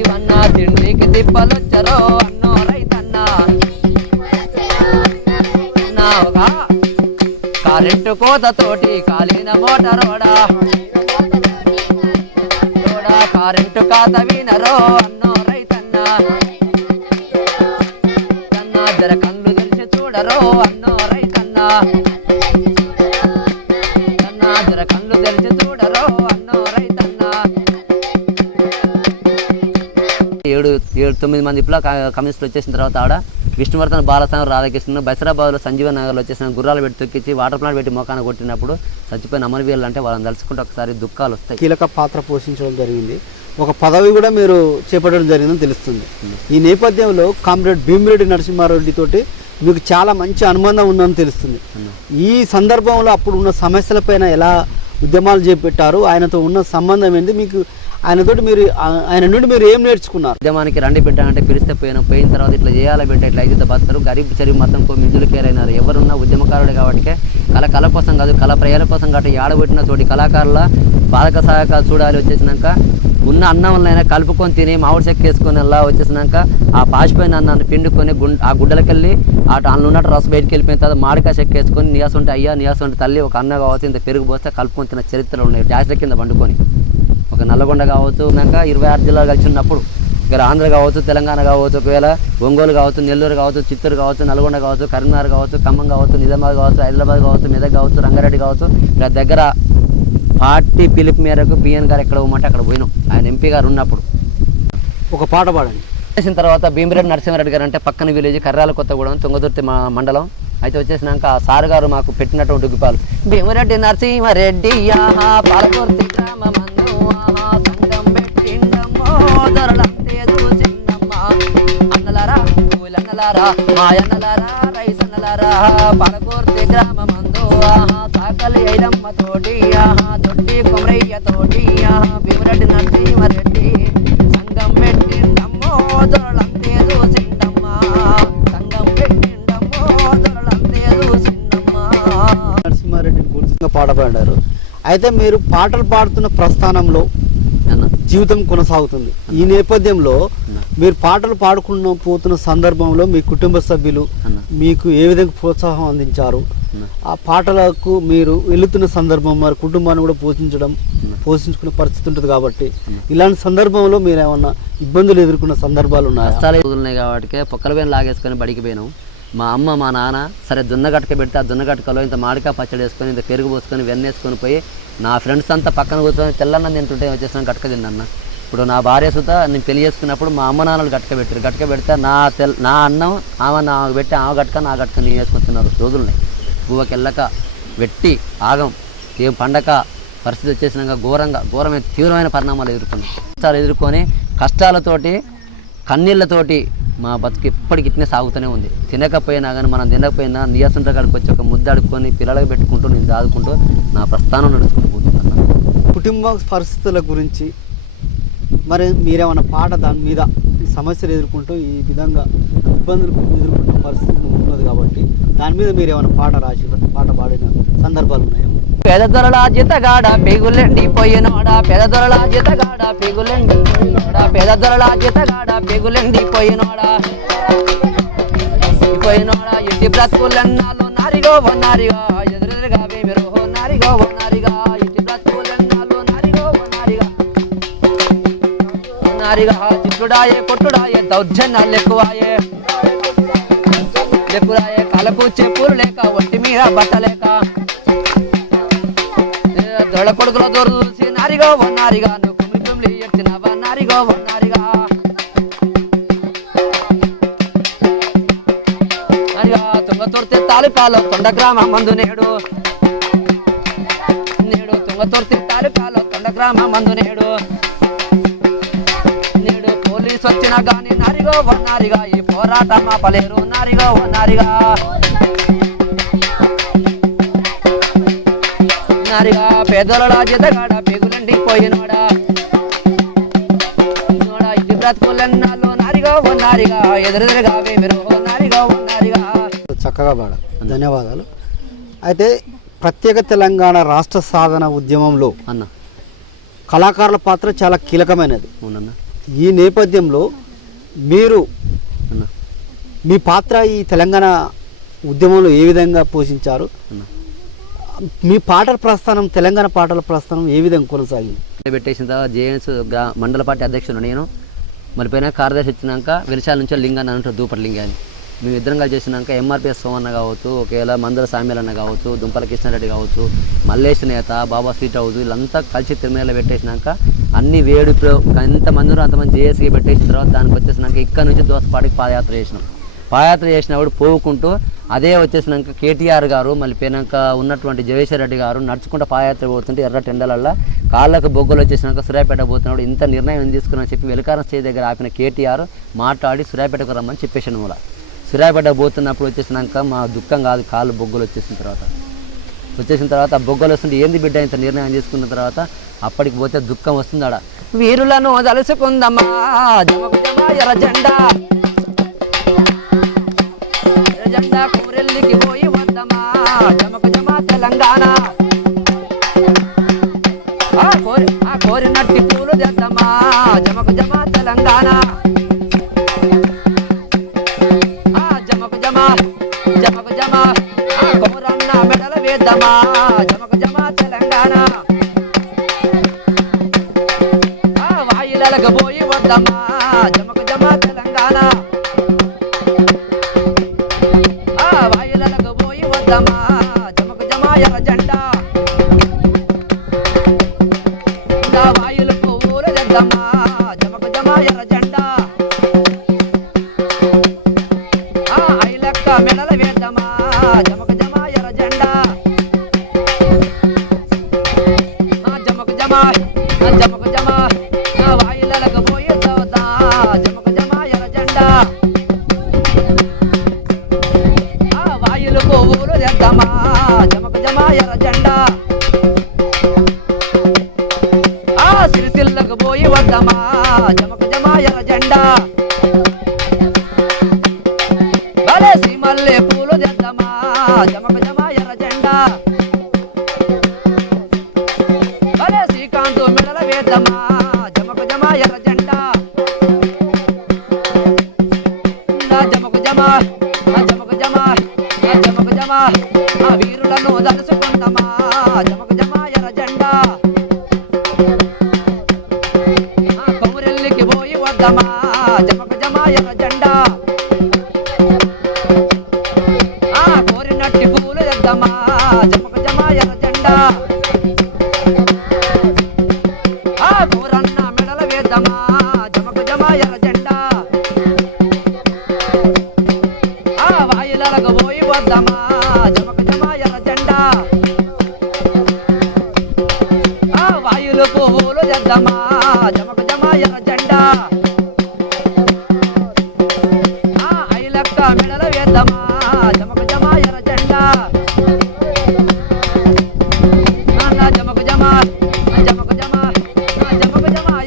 ఇవన్నా తిండికి తిప్పలొచ్చరో అన్నో రైతన్నా అన్నావుగా కారెంటు కోతతోటి కాలిన మోటరోడా రోడా కారెంటు కాత వినరో అన్నో రైతన్నా జర కళ్ళు తెలిసి చూడరో అన్నో రైతన్నా అన్నా జర కళ్ళు తెలిసి చూడరో అన్నో రైతన్నా. 7-9 మంది ఇప్పుడు కమ్యూనిస్టులు వచ్చేసిన తర్వాత ఆడ విష్ణువర్ధన్ బాలస్వామి రాధాకృష్ణ బసిరాబాద్లో సంజీవ నగర్లో వచ్చేసిన గుర్రాలు పెట్టి తొక్కించి వాటర్ ప్లాంట్ పెట్టి మొఖాన కొట్టినప్పుడు చచ్చిపోయిన అమరవీరులు అంటే వాళ్ళని తలుచుకుంటే ఒకసారి దుఃఖాలు వస్తాయి. కీలక పాత్ర పోషించడం జరిగింది. ఒక పదవి కూడా మీరు చేపట్టడం జరిగిందని తెలుస్తుంది. ఈ నేపథ్యంలో కామ్రేడ్ భీమిరెడ్డి నరసింహారెడ్డి తోటి మీకు చాలా మంచి అనుబంధం ఉందని తెలుస్తుంది. ఈ సందర్భంలో అప్పుడు ఉన్న సమస్యలపైన ఎలా ఉద్యమాలు చేపట్టారు, ఆయనతో ఉన్న సంబంధం ఏంటి, మీకు ఆయన నుండి మీరు ఏం నేర్చుకున్నారు? ఉద్యమానికి రండి బిడ్డ అంటే పిలిస్తే పోయిన తర్వాత ఇట్లా చేయాలి బిడ్డ, ఇట్లా అయితే బతారు గరీబ్ చరీబ్ మొత్తం మిద్దులు కేరైనారు. ఎవరున్నా ఉద్యమకారుడు కాబట్టి కళ కోసం కాదు, కళ ప్రయాణ కోసం కాబట్టి ఆడబెట్టిన తోటి కళాకారుల బాధక సహాయకాలు చూడాలి. వచ్చేసినాక ఉన్న అన్నంలైనా కలుపుకొని తిని మామిడి చెక్క వేసుకొని అలా వచ్చేసినాక ఆ పాసిపోయిన అన్నాన్ని పిండుకొని ఆ గుడ్డలకెళ్ళి అందులో ఉన్నట్టు రసం బయటికి వెళ్ళిపోయిన తర్వాత మామిడికాయ చెక్క వేసుకొని నియాసంటే అయ్యా నియాసంటే తల్లి ఒక అన్న కావచ్చు ఇంత పెరుగు పోస్తే కలుపుకొని తిన్న చరిత్రలు ఉన్నాయి. గ్యాస్ల కింద పండుకొని ఒక నల్లగొండ కావచ్చు, ఉన్నాక 26 జిల్లాలు కలిసి ఉన్నప్పుడు ఇక్కడ ఆంధ్ర కావచ్చు, తెలంగాణ కావచ్చు, ఒకవేళ ఒంగోలు కావచ్చు, నెల్లూరు కావచ్చు, చిత్తూరు కావచ్చు, నల్గొండ కావచ్చు, కరీంనగర్ కావచ్చు, ఖమ్మం కావచ్చు, నిజామాబాద్ కావచ్చు, హైదరాబాద్ కావచ్చు, మెదక్ కావచ్చు, రంగారెడ్డి కావచ్చు, ఇక్కడ దగ్గర పార్టీ పిలుపు మేరకు బిఎన్ గారు ఎక్కడ పోమంటే అక్కడ పోయినాం. ఆయన ఎంపీ గారు ఉన్నప్పుడు ఒక పాట పాడండి. చేసిన తర్వాత భీమిరెడ్డి నరసింహారెడ్డి గారు అంటే పక్కన విలేజ్ కర్రాల కొత్తగూడెం తుంగతుర్తి మండలం. అయితే వచ్చేసినాక ఆ సార్ గారు మాకు పెట్టినటువంటి ఉగ్గిపాలు భీమిరెడ్డి నరసింహారెడ్డి పాలకుర్తి గ్రామమందు సంఘం పెట్టిండమ్మో దొరలంతే చూసిందమ్మా అన్నలారా పూలన్నలారా మాయన్నలారా రైతన్నలారా పాలకుర్తి గ్రామమందు సాకలి ఐలమ్మ తోటి దొడ్డి కొమరయ్య తోటి భీమిరెడ్డి నరసింహారెడ్డి సంఘం పెట్టిండమ్మో దొరలంతే చూసిందమ్మా సంఘం పెట్టిండమ్మో దొరలంతే చూసిందమ్మా. నరసింహారెడ్డి గురించి పాట పాడారు. అయితే మీరు పాటలు పాడుతున్న ప్రస్థానంలో జీవితం కొనసాగుతుంది. ఈ నేపథ్యంలో మీరు పాటలు పాడుకున్న పోతున్న సందర్భంలో మీ కుటుంబ సభ్యులు మీకు ఏ విధంగా ప్రోత్సాహం అందించారు? ఆ పాటలకు మీరు వెళుతున్న సందర్భం మరి కుటుంబాన్ని కూడా పోషించుకునే పరిస్థితి ఉంటుంది కాబట్టి ఇలాంటి సందర్భంలో మీరు ఏమన్నా ఇబ్బందులు ఎదుర్కొన్న సందర్భాలు ఉన్నాయి కాబట్టి పొక్కల పైన లాగేసుకొని బడికి పోయినాం. మా అమ్మ మా నాన్న సరే జొన్నగట్టక పెడితే ఆ జొన్నగట్టకలో ఇంత మామిడికాయ పచ్చడి వేసుకొని ఇంత పెరుగు పోసుకొని వెన్నేసుకొని పోయి నా ఫ్రెండ్స్ అంతా పక్కన కూర్చొని తెల్లన్నం తింటుంటే వచ్చేసాను గట్టక తిన్నా. ఇప్పుడు నా భార్య సుత నేను పెళ్లి చేసుకున్నప్పుడు మా అమ్మ నాన్నలు గట్టక పెట్టారు. గట్టక పెడితే నా అన్నం ఆమె నాకు పెట్టి ఆమె గట్టక నా గట్టక నేను వేసుకొని తిన్నారు రోజులున్నాయి. గువ్వకి వెళ్ళక వెట్టి ఆగం ఏం పండక పరిస్థితి వచ్చేసినాక ఘోరమైన తీవ్రమైన పరిణామాలు ఎదుర్కొని కష్టాలతోటి కన్నీళ్ళతోటి మా బతుకు ఎప్పటికి ఇట్నే సాగుతూనే ఉంది. తినకపోయినా కానీ మనం తినకపోయినా నీరసంట కాడికి వచ్చి ఒక ముద్ద అడుక్కొని పిల్లలకు పెట్టుకుంటూ నేను దాదుకుంటూ నా ప్రస్థానం నడుచుకుంటూ పోతున్నాను. కుటుంబ పరిస్థితుల గురించి మరి మీరేమన్నా పాట దాని మీద ఈ సమస్యలు ఎదుర్కొంటూ ఈ విధంగా ఇబ్బందులు ఎదుర్కొంటున్న పరిస్థితి ఉన్నది కాబట్టి దాని మీద మీరేమన్నా పాట పాడిన సందర్భాలు ఉన్నాయా? పేద దొరల జీతగాడ పేగులెండి పోయినోడా పేద దొరల జీతగాడ పేగులెండి పోయినోడా పేద దొరల జీతగాడ పేగులెండి పోయినోడా ఇంటి బ్రతుకులెన్నాళ్ళు నారిగో ఓ నారిగా ఎదురుగా మీరు నారిగో ఓ నారిగా ఇంటి బ్రతుకులెన్నాళ్ళు నారిగో ఓ నారిగా చిట్టుడాయే కొట్టుడాయే దౌర్జన్యాలు ఎక్కువాయే కాలకు చెప్పులు లేక ఒంటి మీద బట్టలేక దొడ కొడుకుల దొర చూసి నారిగా ఓ నారిగా నువ్వు కుమ్మి కుమ్మి ఎత్తినవా నారిగా ఓ నారిగా తుంగ తొర్తి తాలూకాలో తొండ గ్రామం మందు నేడు తుంగ తొర్తి తాలూకాలో తొండ గ్రామం మందు నేడు పోలీసు వచ్చినా గాని నారిగో ఓ నారిగా ఈ పోరాటం ఆపలేరు నారిగో ఓ నారిగా పేదల జీతగాడ పేగులండి పోయినోడా ఇంటి బ్రతుకులెన్నాళ్ళు నారిగా ఓ నారిగా ఎదురుగా మీరు నారిగా ఓ నారిగా. చక్కగా పాడ ధన్యవాదాలు. అయితే ప్రత్యేక తెలంగాణ రాష్ట్ర సాధన ఉద్యమంలో అన్న కళాకారుల పాత్ర చాలా కీలకమైనది. అవునన్న. ఈ నేపథ్యంలో మీరు అన్న మీ పాత్ర ఈ తెలంగాణ ఉద్యమంలో ఏ విధంగా పోషించారు? మీ పాటల ప్రస్థానం తెలంగాణ పాటల ప్రస్థానం ఏ విధంగా కొనసాగింది? పెట్టేసిన తర్వాత జేఎన్స్ మండల పార్టీ అధ్యక్షుడు నేను మరిపోయినా కార్యదర్శి వచ్చినాక వెలిశాల నుంచి లింగాన్ని అంటారు దూపటి లింగాన్ని మేము ఇద్దరం కలిసి చేసినాక ఎంఆర్పిఎస్ సోమన్న కావచ్చు, ఒకవేళ మందర సామ్యాలన్న కావచ్చు, దుంపల కృష్ణారెడ్డి కావచ్చు, మల్లేష్ నేత, బాబా స్వీట్ హౌస్ వీళ్ళంతా కలిసి తిరుమలలో పెట్టేసినాక అన్ని వేడి ఎంతమంది అంతమంది జేఎస్కి పెట్టేసిన తర్వాత దానికి వచ్చేసినాక ఇక్కడ నుంచి దోసపాటికి పాదయాత్ర చేసినాం. పాదయాత్ర చేసినప్పుడు పోవుకుంటూ అదే వచ్చేసినాక కేటీఆర్ గారు మళ్ళీ పోయినాక ఉన్నటువంటి జగదీశ్వర్ రెడ్డి గారు నడుచుకుంటూ పాదయాత్ర పోతుంటే ఎర్ర టెండలల్లో కాళ్ళకు బొగ్గలు వచ్చేసినాక సూర్యాపేట పోతున్నాడు. ఇంత నిర్ణయం తీసుకుని చెప్పి వెలకారం స్టేజ్ దగ్గర ఆపిన కేటీఆర్ మాట్లాడి సూర్యాపేటకు రమ్మని చెప్పేసాను. మూల సూర్యాపేట పోతున్నప్పుడు వచ్చేసినాక మా దుఃఖం కాదు, కాళ్ళు బొగ్గలు వచ్చేసిన తర్వాత ఆ బొగ్గలు వస్తుంటే ఏంది బిడ్డ ఇంత నిర్ణయం తీసుకున్న తర్వాత అప్పటికి పోతే దుఃఖం వస్తుంది. ఆడ వీరులను తలుసుకుందమ్మా జమకు జమ ఎర్ర జెండా జెండా కూరెల్లికి పోయి వద్దమా జమకు జమ తెలంగాణ ఆ కోరినట్టి పూలు తెద్దమా జమకు జమ తెలంగాణ జమకు జమ కోరన్న మెడల వేద్దమా జమకు జమ తెలంగాణ వాయిలకు పోయి వద్దమా జమకు జమ తెలంగాణ వాయిలకు పోయి వద్దమా జమకు జమ ఎర్ర జెండా వాయులు పువ్వులు తెద్దమా జమకు జమ ఎర్ర జెండా మెడల వేద్దమా జమకు జమ ఎర్ర జెండా జమకు జమ వాయిలకు పోయి చదువుతా జమకు జమ ఎర్ర జెండా వాయులు పువ్వులు తెద్దమా జమకు జమ ఎర్ర జెండా సిరిసిల్లకు పోయి వద్దమా జమకు జమ ఎర్ర జెండా మల్లె పూలు తెద్దమా జమకు జమ ఎర్ర జెండా శ్రీకాంతు మెడల వేద్దమా జమకు జమ ఎర్ర జెండా జమకు జమ వీరులను దలుచుకుందమా జమకు జమ ఎర్ర జెండా కొమురెల్లికి పోయి వద్దమా జమకు జమ ఎర్ర జెండా కోరినట్టి పూలు తెద్దమా జమకు జమ ఎర్ర జెండా కూరన్న మెడల వేద్దమా జమకు జమ ఎర్ర జెండా వాయిలకు పోయి వద్దమా జమకు జమ ఎర్ర జెండా వాయులు పువ్వులు తెద్దమా జమకు జమ ఎర్ర జెండా ఐలక్క మెడల వేద్దమా జమకు జమ ఎర్ర జెండా జమకు జమ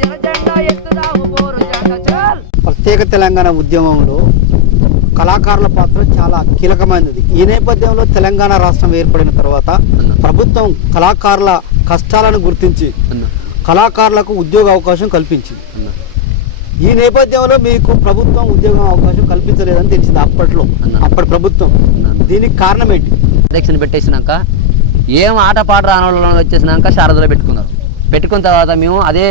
ఎర్ర జెండా ఎత్తుదాము పోరు జెండా. ప్రత్యేక తెలంగాణ ఉద్యమంలో కళాకారుల పాత్ర చాలా కీలకమైనది. ఈ నేపథ్యంలో తెలంగాణ రాష్ట్రం ఏర్పడిన తర్వాత ప్రభుత్వం కళాకారుల కష్టాలను గుర్తించి కళాకారులకు ఉద్యోగ అవకాశం కల్పించింది. ఈ నేపథ్యంలో మీకు ప్రభుత్వం ఉద్యోగం అవకాశం కల్పించలేదని తెలిసింది అప్పట్లో, అప్పటి ప్రభుత్వం. దీనికి కారణం ఏంటి? ఎలక్షన్ పెట్టేసినాక ఏం ఆట పాట రానోళ్ళు వచ్చేసినాక శారదలో పెట్టుకున్న తర్వాత మేము అదే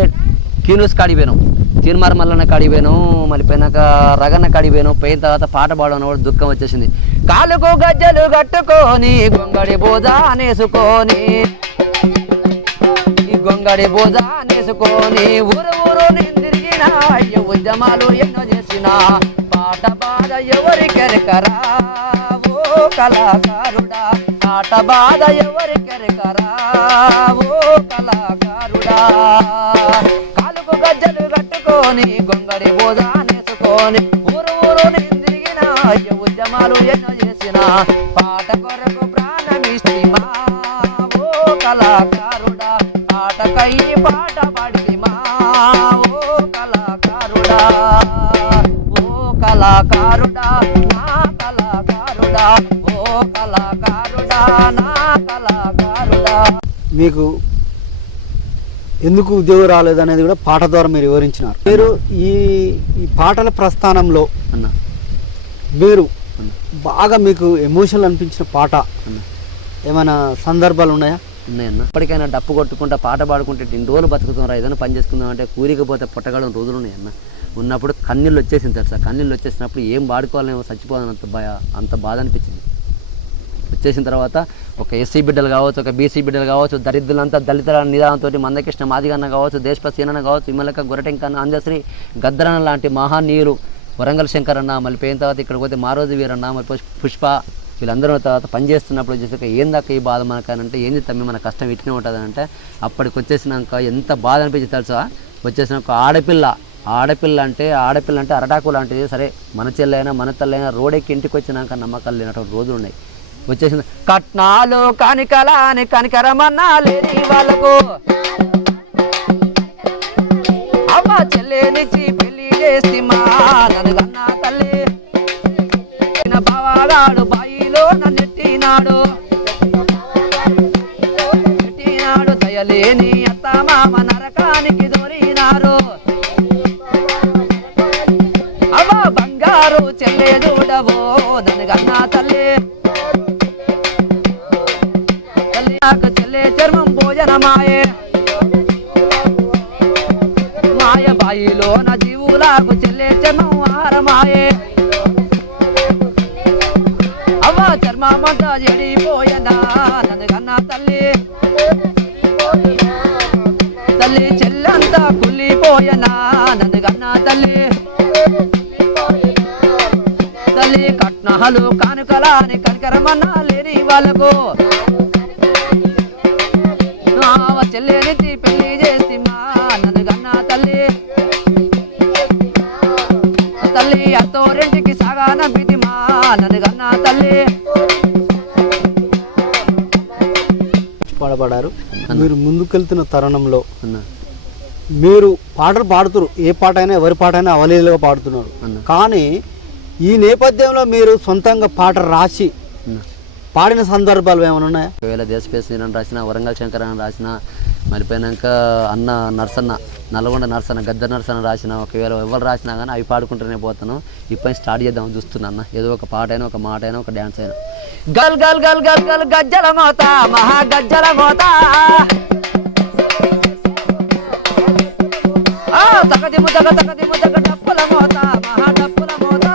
కీనూస్ కాడికి పోయినాం, తీర్మార్ మల్లన్న కాడికి పోయినాం, మళ్ళీ పోయినాక రగన్న కాడికి పోయినాం. పోయిన తర్వాత పాట పాడడం కూడా దుఃఖం వచ్చేసింది. కాలుకు గజ్జలు కట్టుకొని గొంగడి బోజా నేసుకొని గొంగడి బోజా నేసుకొని ఊరు ఊరు తిరిగిన అయ్య ఉద్యమాలు ఎన్నో చేసిన పాట బాధ ఎవరికెరకరా ఓ కళాకారుడా, పాట బాధ ఎవరికెరకరా ఓ కళాకారుడా. కాలుకు గజ్జలు కట్టుకొని గొంగడి బోజా నేసుకొని ఊరు ఊరు తిరిగిన అయ్య ఉద్యమాలు ఎన్నో చేసిన పాట కొరకు ప్రాణమిస్తిమా ఓ కళాకారుడా, పాటకై పాట పాడితిమా ఓ కళాకారుడా, ఓ కళాకారుడా నా కళాకారుడా, ఓ కళాకారుడా నా కళాకారుడా. మీకు ఎందుకు ఉద్యోగం రాలేదు అనేది కూడా పాట ద్వారా మీరు వివరించినారు. మీరు ఈ పాటల ప్రస్థానంలో మీరు బాగా మీకు ఎమోషనల్ అనిపించిన పాట ఏమైనా సందర్భాలు ఉన్నాయా? ఉన్నాయన్న. ఇప్పటికైనా డప్పు కొట్టుకుంటా పాట పాడుకుంటే ఇన్ని రోజులు బతుకుతున్నారా, ఏదైనా పని చేసుకుందాం అంటే కూలికపోతే పుట్టగడం రోజులు ఉన్నాయన్న. ఉన్నప్పుడు కన్నీళ్ళు వచ్చేసింది తెలుసా. కన్నీళ్ళు వచ్చేసినప్పుడు ఏం వాడుకోవాలేమో చచ్చిపోదని అంత బాధ అనిపించింది. వచ్చేసిన తర్వాత ఒక ఎస్సీ బిడ్డలు కావచ్చు, ఒక బీసీ బిడ్డలు కావచ్చు, దరిద్రులంతా దళితుల నిదానంతో మందకృష్ణ మాదిగన్న కావచ్చు, దేశపసీనన్న కావచ్చు, విమలక గొరటెంకన్న, అందశ్రీ గద్దరన్న లాంటి మహానీయులు, వరంగల్ శంకర్ అన్న, మళ్ళీ పోయిన తర్వాత ఇక్కడికి పోతే మారోజు వీరన్న, మళ్ళీ పుష్ప, వీళ్ళందరూ తర్వాత పనిచేస్తున్నప్పుడు వచ్చేసాక ఏందాక ఈ బాధ మనకనంటే ఏంది తమ్మి మన కష్టం ఇట్నే ఉంటుంది అంటే అప్పటికి వచ్చేసినాక ఎంత బాధ అనిపించింది తెలుసా. వచ్చేసినాక ఆడపిల్ల అంటే అరటాకు లాంటిది. సరే మన చెల్లైనా మన తల్లైనా రోడెక్కి ఇంటికి వచ్చినాక నమ్మకాలు లేనటువంటి రోజులు ఉన్నాయి. వచ్చేసింది కట్నాలు కానికలాని కనికరమన్నా లేని వాళ్ళకు అమ్మ చెల్లెనిచ్చి పెళ్లి చేసిమా నన్నుగన్నా తల్లి బావాడు బాయిలో నన్నెట్టినాడు దయలేని అత్త మామ నరకానికి దొరినారు. అవ్వ బంగారు చెల్లె చూడవో నన్నుగన్నా తల్లి చెల్లె చర్మం భోజనమాయే మాయ బాయిలో నా జీవులకు చెల్లె చర్మం ఆహారమాయే. అవ్వ చర్మమంతా చెడిపోయనా నన్నుగన్నా తల్లి చెల్లంతా కుళ్ళిపోయనా నన్నుగన్నా తల్లి కట్నాలు కానుకలాని కనికరమన్నా లేని వాళ్ళకు చెల్లెనిచ్చి పెళ్లి చేసిమా నన్నుగన్నా తల్లి అత్తోరింటికి సాగానంపితిమా నన్నుగన్నా తల్లి. పాడబడారు. మీరు ముందుకెళ్తున్న తరుణంలో మీరు పాటలు పాడుతున్నారు, ఏ పాట అయినా ఎవరి పాట అయినా అవలీలుగా పాడుతున్నారు. కానీ ఈ నేపథ్యంలో మీరు సొంతంగా పాట రాసి పాడిన సందర్భాలు ఏమైనా ఉన్నాయా? ఒకవేళ దేశపేసిన రాసిన, వరంగల్ శంకర్ అని రాసిన, మళ్ళీపోయినాక అన్న నర్సన్న, నల్గొండ నర్సన్న, గద్ద నర్సన్న రాసిన, ఒకవేళ ఎవరు రాసినా కానీ అవి పాడుకుంటూనే పోతాను. ఇప్పుడు స్టార్ట్ చేద్దామని చూస్తున్నా. ఏదో ఒక పాట అయినా, ఒక మాట అయినా, ఒక డ్యాన్స్ అయినా. గల్ గల్ గల్ గల్ గల్ గజ్జల మోత మహా గజ్జల మోత తగదిము తగ డప్పుల మోత మహా డప్పుల మోత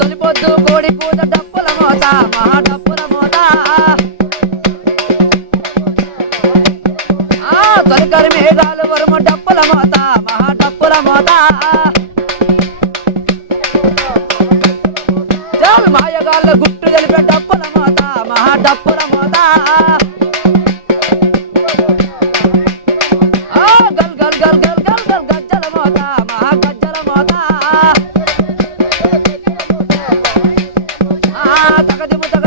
తొలిపొద్దు కోడి పూత డప్పుల మోత మహా డప్పుల మోత తొలికరి మేఘాలు వరుమ డప్పుల మోత మహా డప్పుల మోత మాయగాళ్ళ గుట్టు తెలిపే డప్పుల మోత మహా డప్పుల మోత గల్ గల్ గల్ గల్ గల్ గల్ గజ్జల మోత మహా గజ్జల మోత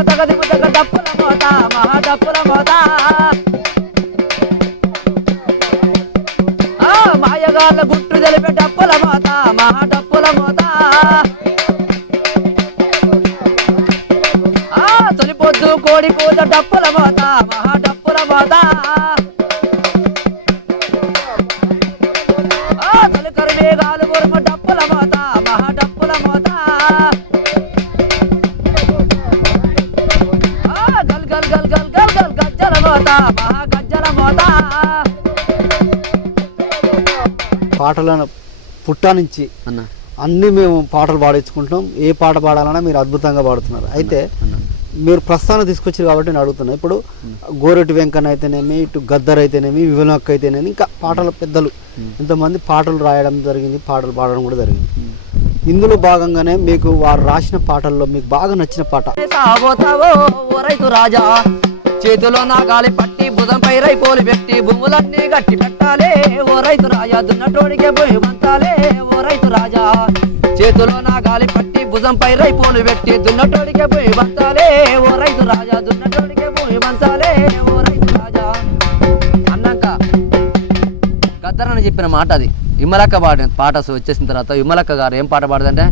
తగదిము తగ డప్పుల మోత మహా డప్పుల మోత మాయగాళ్ళ గుట్టు తెలిపే డప్పుల మోత డప్పుల మోత మహా డప్పుల మోత గల్ గల్ గల్ గల్ గల్ గల్ గజ్జల మోత మహా గజ్జల మోత. పాటల పుట్టా నుంచి అన్న అన్నీ మేము పాటలు పాడించుకుంటాం. ఏ పాట పాడాలన్నా మీరు అద్భుతంగా పాడుతున్నారు. అయితే మీరు ప్రస్థానం తీసుకొచ్చారు కాబట్టి నేను అడుగుతున్నా. ఇప్పుడు గోరెటి వెంకన్న అయితేనేమి, ఇటు గద్దర్ అయితేనేమి, వివనక్క అయితేనేమి, ఇంకా పాటల పెద్దలు ఎంతమంది పాటలు రాయడం జరిగింది, పాటలు పాడడం కూడా జరిగింది. ఇందులో భాగంగానే మీకు వారు రాసిన పాటల్లో మీకు బాగా నచ్చిన పాట? సాబోతావో ఓ రైతు రాజా, చేతిలో నా గాలి పట్టి భుజంపై రైపోలు పెట్టి భూములన్నీ గట్టి పెట్టాలే ఓ రైతు రాజా, దున్నటోడికే పోయి మంతాలే ఓ రైతు రాజా. చేతిలో నా గాలి పట్టి భుజంపై రైపోలు పెట్టి దున్నటోడికే పోయి మంతాలే ఓ రైతు రాజా, దున్నటోడికే పోయి మంతాలే ఓ రైతు రాజా అన్నాక గద్దరని చెప్పిన మాట అది. విమలక్క పాట వచ్చేసిన తర్వాత విమలక్క గారు ఏం పాట పాడదంటే,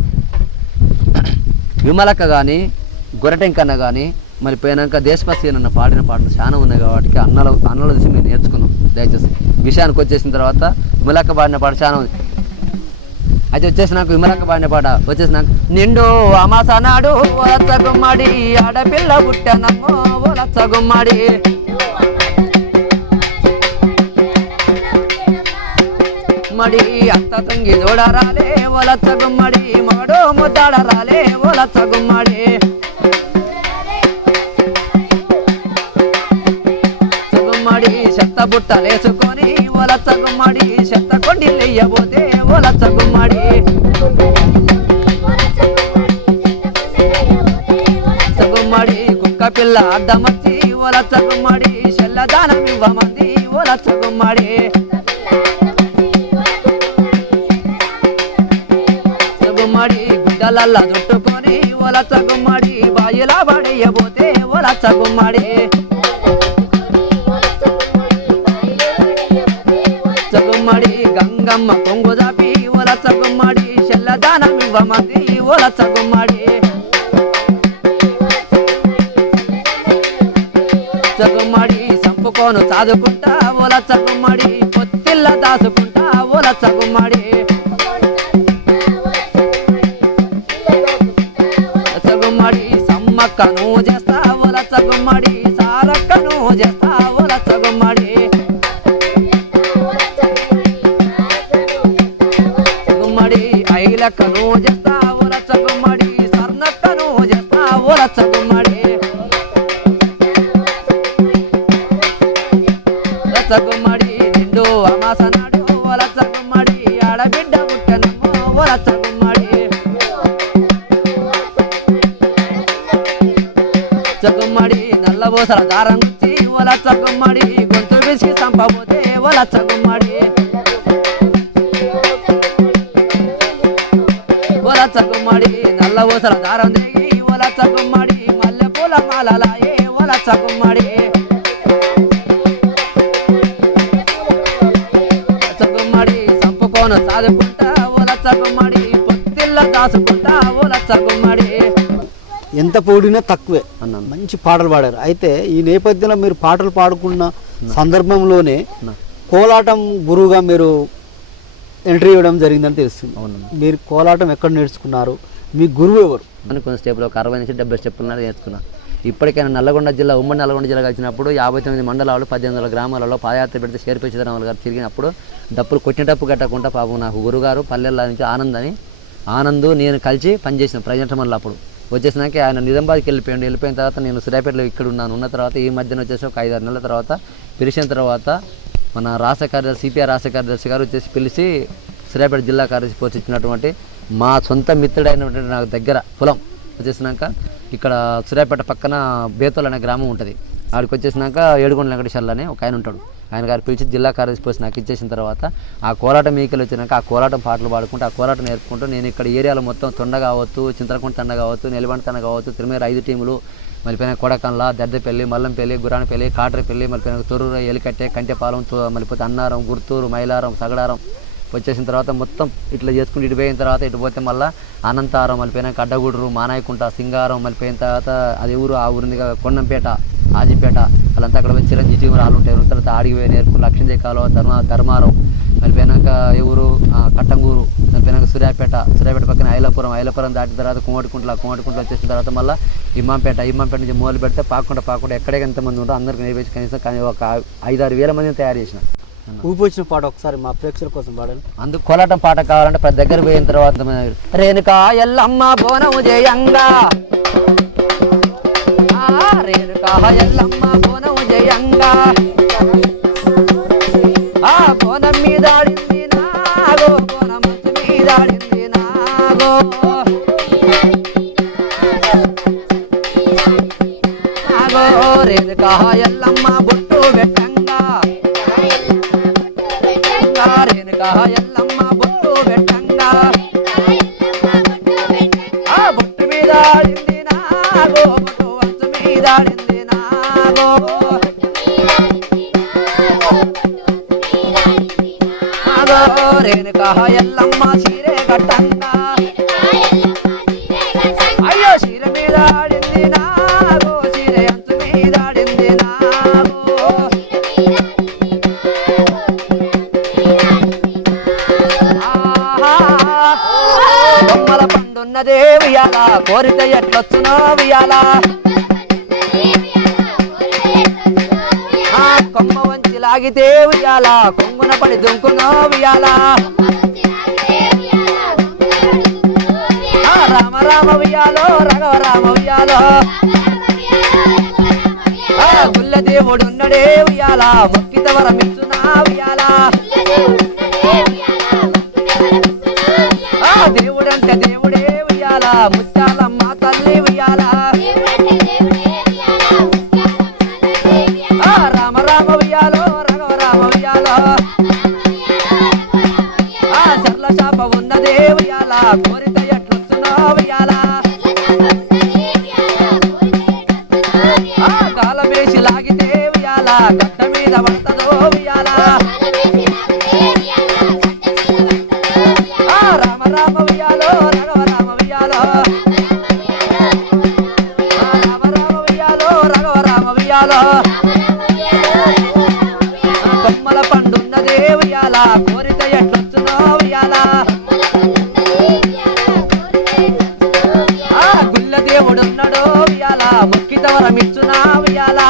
విమలక్క కానీ గొరటెంకన్న కానీ మరి పోయినాక దేశపతి అన్న పాడిన పాటలు చాలా ఉన్నాయి కాబట్టి అన్నల చూసి మేము నేర్చుకున్నాం. దయచేసి విషయానికి వచ్చేసిన తర్వాత విమలక్క పాడిన పాట చాలా ఉంది. అయితే వచ్చేసినాక విమలక్క పాడిన పాట వచ్చేసినాక నిండు అమాస నాడు ఓలచ్చ గుమ్మడి ఆడపిల్ల పుట్టనమ్మో ఓలచ్చ గుమ్మడి, మడి అత్త తుంగి దూడరాలే ఓలచ్చ గుమ్మడి, మగడు ముద్దాడరాలే ఓలచ్చ గుమ్మడి. గుమ్మడి చెత్త బుట్టలేసుకొని ఓలచ్చ గుమ్మడి, చెత్త కొండిల్లెయ్యబోతే ఓలచ్చ గుమ్మడి. గుమ్మడి కుక్క పిల్ల అడ్డమచ్చి ఓలచ్చ గుమ్మడి, చెల్లదానం ఇవ్వమంది ఓలచ్చ గుమ్మడి. గుమ్మడి గుడ్డలల్లా చుట్టుకొని ఓలచ్చ గుమ్మడి, బాయిలా పడేయబోతే ఓలచ్చ గుమ్మడి. గుమ్మడి గంగమ్మ కొంగు జాపి ఓలచ్చ గుమ్మడి, చెల్లదానం ఇవ్వమంది ఓలచ్చ గుమ్మడి. గుమ్మడి సంపుకోను సాదుకుంటా ఓలచ్చ గుమ్మడి, పొత్తిల్ల దాసుకుంటా ఓలచ్చ గుమ్మడి. గుమ్మడి సమ్మక్కను చేస్తా ఓలచ్చ గుమ్మడి, సారక్కను చేస్తా ఓలచ్చ గుమ్మడి. గుమ్మడి ఐలక్కను చేస్తా ఓలచ్చ గుమ్మడి, సర్నక్కను చేస్తా ఓలచ్చ గుమ్మడి. గుమ్మడి నిండు అమాస నాడు ఓలచ్చ గుమ్మడి, ఆడబిడ్డ పుట్టనమ్మో ఓలచ్చ గుమ్మడి. గుమ్మడి నల్లబోసల దారం గుచ్చి ఓలచ్చ గుమ్మడి, గొంతు బిసి సంపబోతే ఓలచ్చ గుమ్మడి. ఓలచ్చ గుమ్మడి నల్లబోసల దారం దిగి ఓలచ్చ గుమ్మడి, మల్లె పూల మాలలాయే ఓలచ్చ గుమ్మడి. గుమ్మడి సంపుకోను సాదుకుంటా ఓలచ్చ గుమ్మడి, పొత్తిల్ల దాసుకుంటా ఓలచ్చ గుమ్మడి. ఎంత పొడినా తక్కువే అన్న, మంచి పాటలు పాడారు. అయితే ఈ నేపథ్యంలో మీరు పాటలు పాడుకున్న సందర్భంలోనే కోలాటం గురువుగా మీరు ఎంట్రీ ఇవ్వడం జరిగిందని తెలుస్తుంది. మీరు కోలాటం ఎక్కడ నేర్చుకున్నారు, మీ గురువు ఎవరు? అని కొన్ని స్టెప్లు ఒక 60 నుంచి 70 స్టెప్పులు నేర్చుకున్నాను. ఇప్పటికైనా నల్లగొండ జిల్లా ఉమ్మడి నల్లగొండ జిల్లా వచ్చినప్పుడు 59 మండలాలు 1800 గ్రామాలలో పాదయాత్ర పెడితే షేర్పేచిరాములు గారు తిరిగినప్పుడు డప్పులు కొట్టిన డప్పు కట్టకుండా పాపం నాకు గురుగారు పల్లెల్లో నుంచి ఆనంద్ నేను కలిసి పనిచేసిన ప్రజెంట్ మళ్ళీ అప్పుడు వచ్చేసినాక ఆయన నిజామాబాద్కి వెళ్ళిపోయిన తర్వాత నేను సూర్యాపేటలో ఇక్కడ ఉన్న తర్వాత ఈ మధ్యన వచ్చేసి ఒక 5-6 నెలల తర్వాత పిలిచిన తర్వాత మన రాష్ట్ర కార్యదర్శి సిపిఆర్ రాష్ట్ర కార్యదర్శి గారు వచ్చేసి పిలిచి సూర్యాపేట జిల్లా కార్యదర్శి పోస్ట్ ఇచ్చినటువంటి మా సొంత మిత్రుడైనటువంటి నాకు దగ్గర పొలం వచ్చేసినాక ఇక్కడ సూర్యాపేట పక్కన బేతోల్ అనే గ్రామం ఉంటుంది. ఆడికి వచ్చేసినాక ఏడుగొండ వెంకటేశ్వర్లు అని ఒక ఆయన ఉంటాడు. ఆయన గారు పిలిచి జిల్లా కార్యదర్శి పోస్ట్ నాకు ఇచ్చేసిన తర్వాత ఆ కోలాటం మీకలు వచ్చినాక ఆ కోలాటం పాటలు పాడుకుంటూ ఆ కోలాటం నేర్పుకుంటూ నేను ఇక్కడ ఏరియాలో మొత్తం తొండ కావచ్చు, చింతలకుంట తండ కావచ్చు, నెలబండ తండ కావచ్చు, తిరుమల 5 టీములు మళ్ళీపోయిన కొడకండ్ల, దద్దెపల్లి, మల్లంపల్లి, గురానపల్లి, కాటరపల్లి, మళ్ళీపోయిన తొర్రూరు, ఎలికట్టె, కంటెపాలెం, మళ్ళీపోతే అన్నారం, గుర్తూరు, మైలారం, సగడారం వచ్చేసిన తర్వాత మొత్తం ఇట్లా చేసుకుంటూ ఇటు పోయిన తర్వాత ఇటు పోతే మళ్ళీ అనంతారం, మళ్ళీపోయినాక అడ్డగూడరు, మానాయకుంట, సింగారం, మళ్ళీపోయిన తర్వాత అది ఊరు ఆ ఊరిని కొండంపేట, ఆజిపేట వాళ్ళంతా అక్కడ వచ్చి చిరంజీవి టీములు వాళ్ళు ఉంటాయి. తర్వాత ఆడికి పోయి నేర్పు లక్ష్మీదేవి కాలువ, ధర్మారం, మరిపోయినాక ఎవరు కట్టంగూరు, మరిపోయినాక సూర్యాపేట పక్కన ఐలాపురం దాటిన తర్వాత కుమ్మటికుంట్ల వచ్చేసిన తర్వాత మళ్ళీ ఇమ్మాంపేట నుంచి మొదలు పెడితే పాకుండా ఎక్కడే ఎంతమంది ఉంటారో అందరికి నేర్పించి కనీసం ఒక 5-6 వేల మందిని తయారు చేసిన. ఊపి వచ్చిన పాట ఒకసారి మా ప్రేక్షకుల కోసం పాడండి. అందుకు కోలాటం పాట కావాలంటే ప్రతి దగ్గర పోయిన తర్వాత రేణుకా ఎల్లమ్మ బోనము జయంగా, రేణుకా ఎల్లమ్మ బోనము జయంగా, ఆ బోనం మీద ఆడింది నాగో, బోనమంచు మీద ఆడింది నాగో, నాగో రేణుకా ఎల్లమ్మ బొట్టు పెట్టంగా, రేణుకా ఎల్లమ్మ బొట్టు పెట్టంగా, ఆ బొట్టు మీద ఆడింది నాగో, బొట్టు వంచు మీద ఆడింది నాగో, నాగో రేణుకా ఎల్లమ్మ చీరే కట్టంగా, అయ్యో చీర మీద ఆడింది నాగో, చీర అంచు మీద ఆడింది నాగో, బొమ్మల పండున్నదే ఉయ్యాల, కోరిక ఎట్లొచ్చునో ఉయ్యాల, కొమ్మ వంచి లాగితే ఉయ్యాల, కొంగున పడి దుంకునో ఉయ్యాల, రామ రామ ఉయ్యాలో రఘవ రామ ఉయ్యాలో, గుల్ల దేవుడున్నడే ఉయ్యాల, మొక్కిత వరమిచ్చునా ఉయ్యాల, దేవుడంటే దేవుడే ఉయ్యాల, ముత్యాలమ్మ తల్లి ఉయ్యాల, రామ రామ ఉయ్యాలో రఘవ రామ ఉయ్యాలో, చర్ల చాప ఉన్నదే ఉయ్యాల, కోరిక ఎట్లొచ్చునో ఉయ్యాల, గాలమేసి లాగితే ఉయ్యాల, గడ్డ మీద పడతదో ఉయ్యాల, రామ రామ ఉయ్యాలో రఘవ రామ ఉయ్యాలో, రామ రామ ఉయ్యాలో రఘవ రామ ఉయ్యాలో, కొమ్మల పండున్నదే ఉయ్యాల, కోరిక ఎట్లొచ్చునో ఉయ్యాల, గుల్ల దేవుడున్నడో ఉయ్యాల, మొక్కిత వరమిచ్చునా ఉయ్యాల,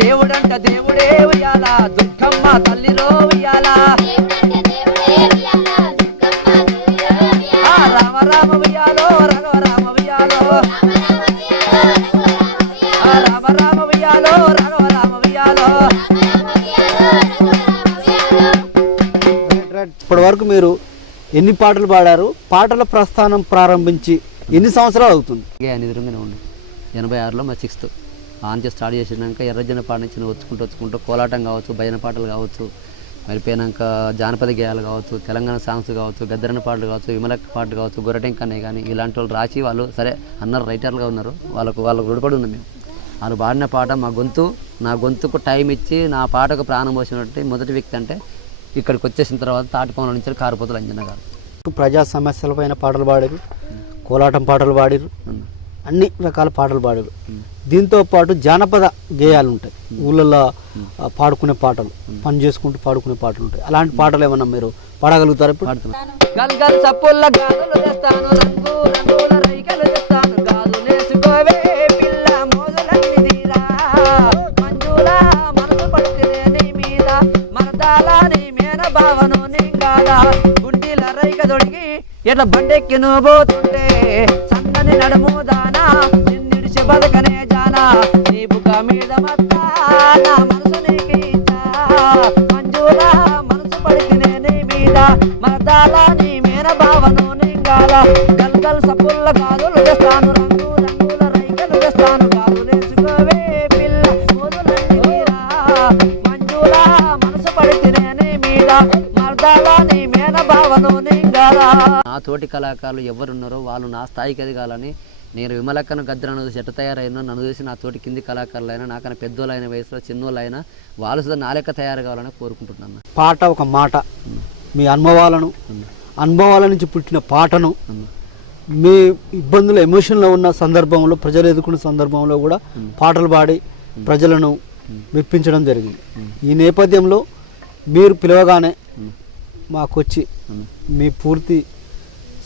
దేవుడంట దేవుడే ఉయ్యాల, దుఃఖమ్మ తల్లిలో ఉయ్యాల, రామ రామ ఉయ్యాలో రఘవ రామ ఉయ్యాలో, రామ రామ ఉయ్యాలో రఘవ రామ ఉయ్యాలో. ఇప్పటి వరకు మీరు ఎన్ని పాటలు పాడారు? పాటల ప్రస్థానం ప్రారంభించి ఎన్ని సంవత్సరాలు అవుతుంది? ఎదురుగానే ఉండి 86లో మా 6th ఆంచి స్టార్ట్ చేసినాక ఎర్రజన పాట నుంచి వచ్చుకుంటూ కోలాటం కావచ్చు, భజన పాటలు కావచ్చు, మరిపోయినాక జానపద గేయాలు కావచ్చు, తెలంగాణ సాంగ్స్ కావచ్చు, గద్దరన్న పాటలు కావచ్చు, విమలక్క పాటలు కావచ్చు, గొర్రెటెంకనే కానీ ఇలాంటి వాళ్ళు రాసి వాళ్ళు సరే అన్నారు, రైటర్లుగా ఉన్నారు, వాళ్ళకు రుడిపడి ఉన్నాం మేము. వాళ్ళు పాడిన పాట నా గొంతుకు టైం ఇచ్చి నా పాటకు ప్రాణం పోసినట్టు మొదటి వ్యక్తి అంటే ఇక్కడికి వచ్చేసిన తర్వాత తాటిపొంల నుంచి కారుపోతులు అంజన్న గారు. ప్రజా సమస్యలపైన పాటలు పాడారు, కోలాటం పాటలు పాడారు, అన్ని రకాల పాటలు పాడారు. దీంతో పాటు జానపద గేయాలు ఉంటాయి, ఊళ్ళల్లో పాడుకునే పాటలు, పని చేసుకుంటూ పాడుకునే పాటలు ఉంటాయి. అలాంటి పాటలు ఏమన్నా మీరు పాడగలుగుతారు? ఇప్పుడు గల్గల్ సప్పుల్ల గాజులు తెస్తాను, రంగు రంగుల రైకలు తెస్తాను, గాజులేసుకోవే పిల్ల మోజులన్నీ తీరా, మంజులా మనసు పడితే నీ మీద, మరదాల నీ మేన భావను నింగాల, గుండీల రైక దొడిగి ఎట్లా బండెక్కి నువ్వు పోతుంటే, సన్నని నడుము దానా నిన్నిడిచి బతకనే జానా, నీ బుగ్గ మీద మత్తా నా మనసు నీకు ఇచ్చా, మంజులా మనసు పడితేనే నీ మీద, మరదాల నీ మేన భావను నింగాల, గల్గల్ సప్పుల్ల గాజులు తెస్తాను, రంగు రంగుల రైకలు తెస్తాను, గాజులేసుకోవే పిల్ల మోజులన్నీ తీరా, మంజులా మనసు పడితేనే నీ మీద, మరదాల నీ మేన భావను నింగాల. నా తోటి కళాకారులు ఎవరున్నారో వాళ్ళు నా స్థాయికి ఎదగాలని నేను విమలక్కను గద్దరను చూసి ఎట్ట తయారైనా, నన్ను చూసి నా తోటి కింది కళాకారులైనా, నాకన్నా పెద్దోళ్ళైన వయసులో చిన్నోళ్ళైనా వాళ్ళు సుధా నా లెక్క తయారు కావాలని కోరుకుంటున్నాను. పాట ఒక మాట, మీ అనుభవాల నుంచి పుట్టిన పాటను మీ ఇబ్బందులు ఎమోషన్లో ఉన్న సందర్భంలో, ప్రజలు ఎదుర్కొన్న సందర్భంలో కూడా పాటలు పాడి ప్రజలను మెప్పించడం జరిగింది. ఈ నేపథ్యంలో మీరు పిలవగానే మాకు వచ్చి మీ పూర్తి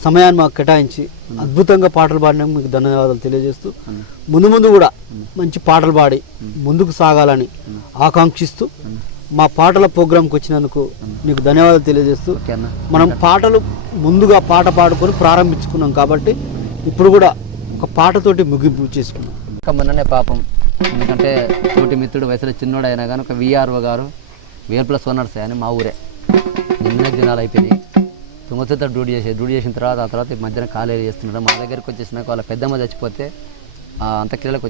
సమయాన్ని మాకు కేటాయించి అద్భుతంగా పాటలు పాడినందుకు మీకు ధన్యవాదాలు తెలియజేస్తూ ముందు ముందు కూడా మంచి పాటలు పాడి ముందుకు సాగాలని ఆకాంక్షిస్తూ మా పాటల ప్రోగ్రాంకి వచ్చినందుకు మీకు ధన్యవాదాలు తెలియజేస్తూ మనం పాటలు ముందుగా పాట పాడుకొని ప్రారంభించుకున్నాం కాబట్టి ఇప్పుడు కూడా ఒక పాటతోటి ముగింపు చేసుకున్నాం. ఇంకా మొన్ననే పాపం, ఎందుకంటే తోటి మిత్రుడు వయసులో చిన్నోడు అయినా కానీ ఒక విఆర్ఓ గారు వేర్ప్లస్ ఓనర్స్ అని మా ఊరే నిన్న దినాలు అయిపోయినాయి. తుంగతుతో డ్యూటీ చేసిన తర్వాత ఆ తర్వాత మధ్యాహ్నం కాలేజీ చేస్తున్నాడు. మా దగ్గరికి వచ్చేసినాక వాళ్ళ పెద్దమ్మ చచ్చిపోతే అంత్యక్రియలకు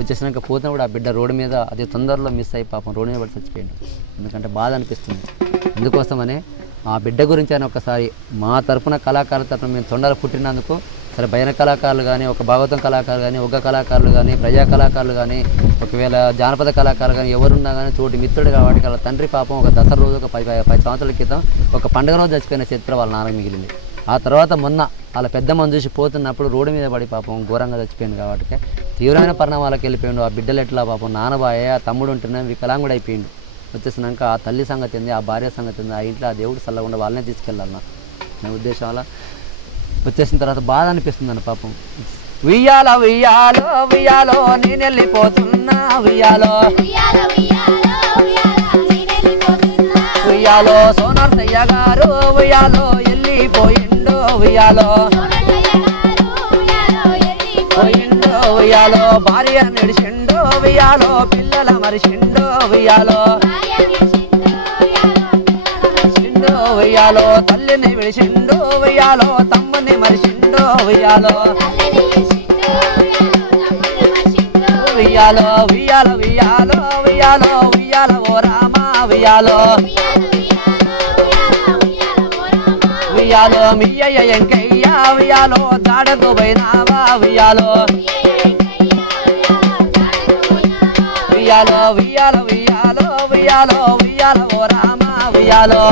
వచ్చేసినాక పోతున్నప్పుడు ఆ బిడ్డ రోడ్డు మీద అతి తొందరలో మిస్ అయ్యి పాపం రోడ్డు మీద పడి చచ్చిపోయాడు. ఎందుకంటే బాధ అనిపిస్తుంది. అందుకోసమనే ఆ బిడ్డ గురించి అని ఒకసారి మా తరపున కళాకారుల తరపున మేము తొండలు పుట్టినందుకు సరే భజన కళాకారులు కానీ, ఒక భాగవతం కళాకారులు కానీ, ఒగ్గ కళాకారులు కానీ, ప్రజా కళాకారులు కానీ, ఒకవేళ జానపద కళాకారులు కానీ ఎవరున్నా కానీ తోటి మిత్రుడు కాబట్టి వాళ్ళ తండ్రి పాపం ఒక దసరా రోజు ఒక 10 సంవత్సరాల క్రితం ఒక పండుగ రోజు చచ్చిపోయిన చరిత్ర వాళ్ళ నాన్న మిగిలింది. ఆ తర్వాత మొన్న వాళ్ళ పెద్దమ్మని చూసి పోతున్నప్పుడు రోడ్డు మీద పడి పాపం ఘోరంగా చచ్చిపోయింది. కాబట్టి తీవ్రమైన పరిణామాలకు వెళ్ళిపోయిండు. ఆ బిడ్డలు ఎట్లా పాపం నాన్నబాయే ఆ తమ్ముడు ఉంటున్నా వికలాంగుడు అయిపోయిండు. వచ్చేసినాక ఆ తల్లి సంగతి ఉంది, ఆ భార్య సంగతి ఉంది, ఆ ఇంట్లో ఆ దేవుడు చల్లకుండా వాళ్ళనే తీసుకెళ్ళాలన్న నా ఉద్దేశం. అలా వచ్చేసిన తర్వాత బాధ అనిపిస్తుంది అన్న పాపం. ఉయ్యాలో ఉయ్యాలో ఉయ్యాలో నేను వెళ్ళిపోతున్నా, ఉయ్యాలో ఉయ్యాలో సోనర్సయ్య గారు ఉయ్యాలో వెళ్ళిపోయిండు, ఉయ్యాలో పోయిండు, ఉయ్యాలో భార్య నడిచిండు, ఉయ్యాలో పిల్లల మరిచిండు, ఉయ్యాలో ఉయ్యాలో తల్లిని విడిచిండు, ఉయ్యాలో తమ్ముని మరిచిండు, ఉయ్యాలో ఉయ్యాలో ఉయ్యాల ఉయ్యాలో ఉయ్యాలో ఉయ్యాల ఓ రామ, ఉయ్యాలో ఉయ్యాలో మియ్యయ్య ఎంకయ్య, ఉయ్యాలో దాడకు పోయినావా, ఉయ్యాలో ఉయ్యాలో ఉయ్యాల ఉయ్యాలో ఉయ్యాలో ఉయ్యాల ఓ రామ, ఉయ్యాలో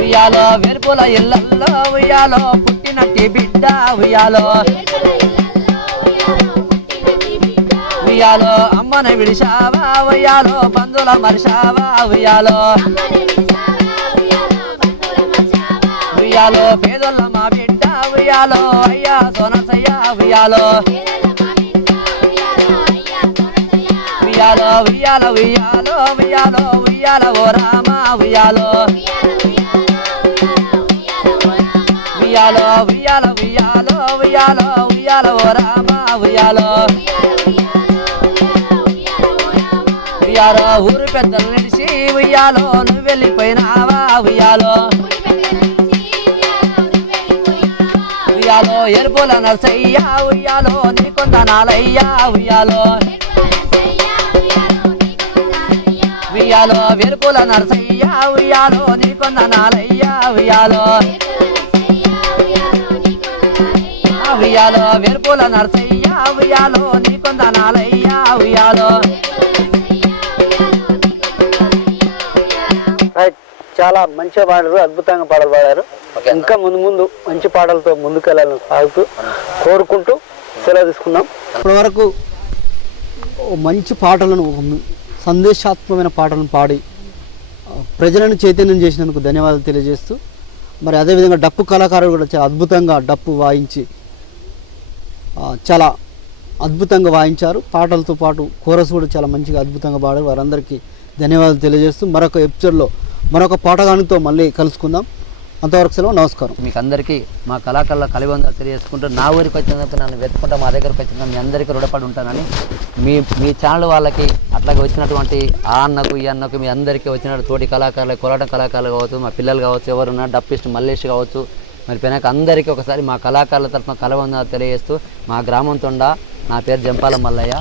ఉయ్యాలో వెరుపుల ఇళ్ళల్లో ఉయ్యాలో పుట్టినట్టి బిడ్డ, ఉయ్యాలో ఉయ్యాలో అమ్మని విడిచావా, ఉయ్యాలో బంధువుల మరిచావా, ఉయ్యాలో ఉయ్యాలో పేదోళ్ళ మా బిడ్డ, ఉయ్యాలో అయ్యా సోనసయ్య, ఉయ్యాలో ఉయ్యాలో ఉయ్యాల ఉయ్యాలో ఉయ్యాలో ఉయ్యాల ఓ రామ, ఉయ్యాలో ఉయ్యాలో ఉయ్యాల ఉయ్యాలో ఉయ్యాలో ఉయ్యాల ఓ రామ, ఉయ్యాలో ఉయ్యాలో ఊరు పెద్దలు నిలిచి ఉయ్యాలో నువ్వు వెళ్ళిపోయినావా, ఉయ్యాలో ఉయ్యాలో ఎరుపుల నర్సయ్య, ఉయ్యాలో నీ కొందనాలయ్యా, ఉయ్యాలో ఉయ్యాలో వెరుపుల నర్సయ్య, ఉయ్యాలో నీ కొందనాలయ్యా, ఉయ్యాలో ఉయ్యాలో వెరుపుల నర్సయ్య, ఉయ్యాలో నీ కొందనాలయ్యా, ఉయ్యాలో. చాలా మంచిగా పాడారు, అద్భుతంగా పాటలు పాడారు. ఇంకా ముందు ముందు మంచి పాటలతో ముందుకెళ్ళాలని సాగుతూ కోరుకుంటూ సెలవు తీసుకున్నాం. ఇప్పటి వరకు మంచి పాటలను, సందేశాత్మకమైన పాటలను పాడి ప్రజలను చైతన్యం చేసినందుకు ధన్యవాదాలు తెలియజేస్తూ, మరి అదేవిధంగా డప్పు కళాకారులు కూడా చాలా అద్భుతంగా డప్పు వాయించి చాలా అద్భుతంగా వాయించారు. పాటలతో పాటు కోరస్ కూడా చాలా మంచిగా అద్భుతంగా పాడారు. వారందరికీ ధన్యవాదాలు తెలియజేస్తూ మరొక ఎపిసోడ్లో మరొక పాటగానితో మళ్ళీ కలుసుకుందాం. అంతవరకు సెలవు, నమస్కారం. మీకు అందరికీ మా కళాకారుల కలిబంధాలు తెలియజేసుకుంటూ నా ఊరికి వచ్చినందుకు నన్ను వెతుకుంటా మా దగ్గరకు వచ్చిన మీ అందరికీ రుణపడి ఉంటానని మీ ఛానల్ వాళ్ళకి అట్లాగే వచ్చినటువంటి ఆ అన్నకు ఈ అన్నకు మీ అందరికీ వచ్చిన తోటి కళాకారులు, కోలాటం కళాకారులు కావచ్చు, మా పిల్లలు కావచ్చు, ఎవరున్నా డప్పిస్ట్ మల్లేష్ కావచ్చు, మరి పెనాక అందరికీ ఒకసారి మా కళాకారుల తరఫున కలబంధాలు తెలియజేస్తూ మా గ్రామం తొండ, నా పేరు జంపాల మల్లయ్య.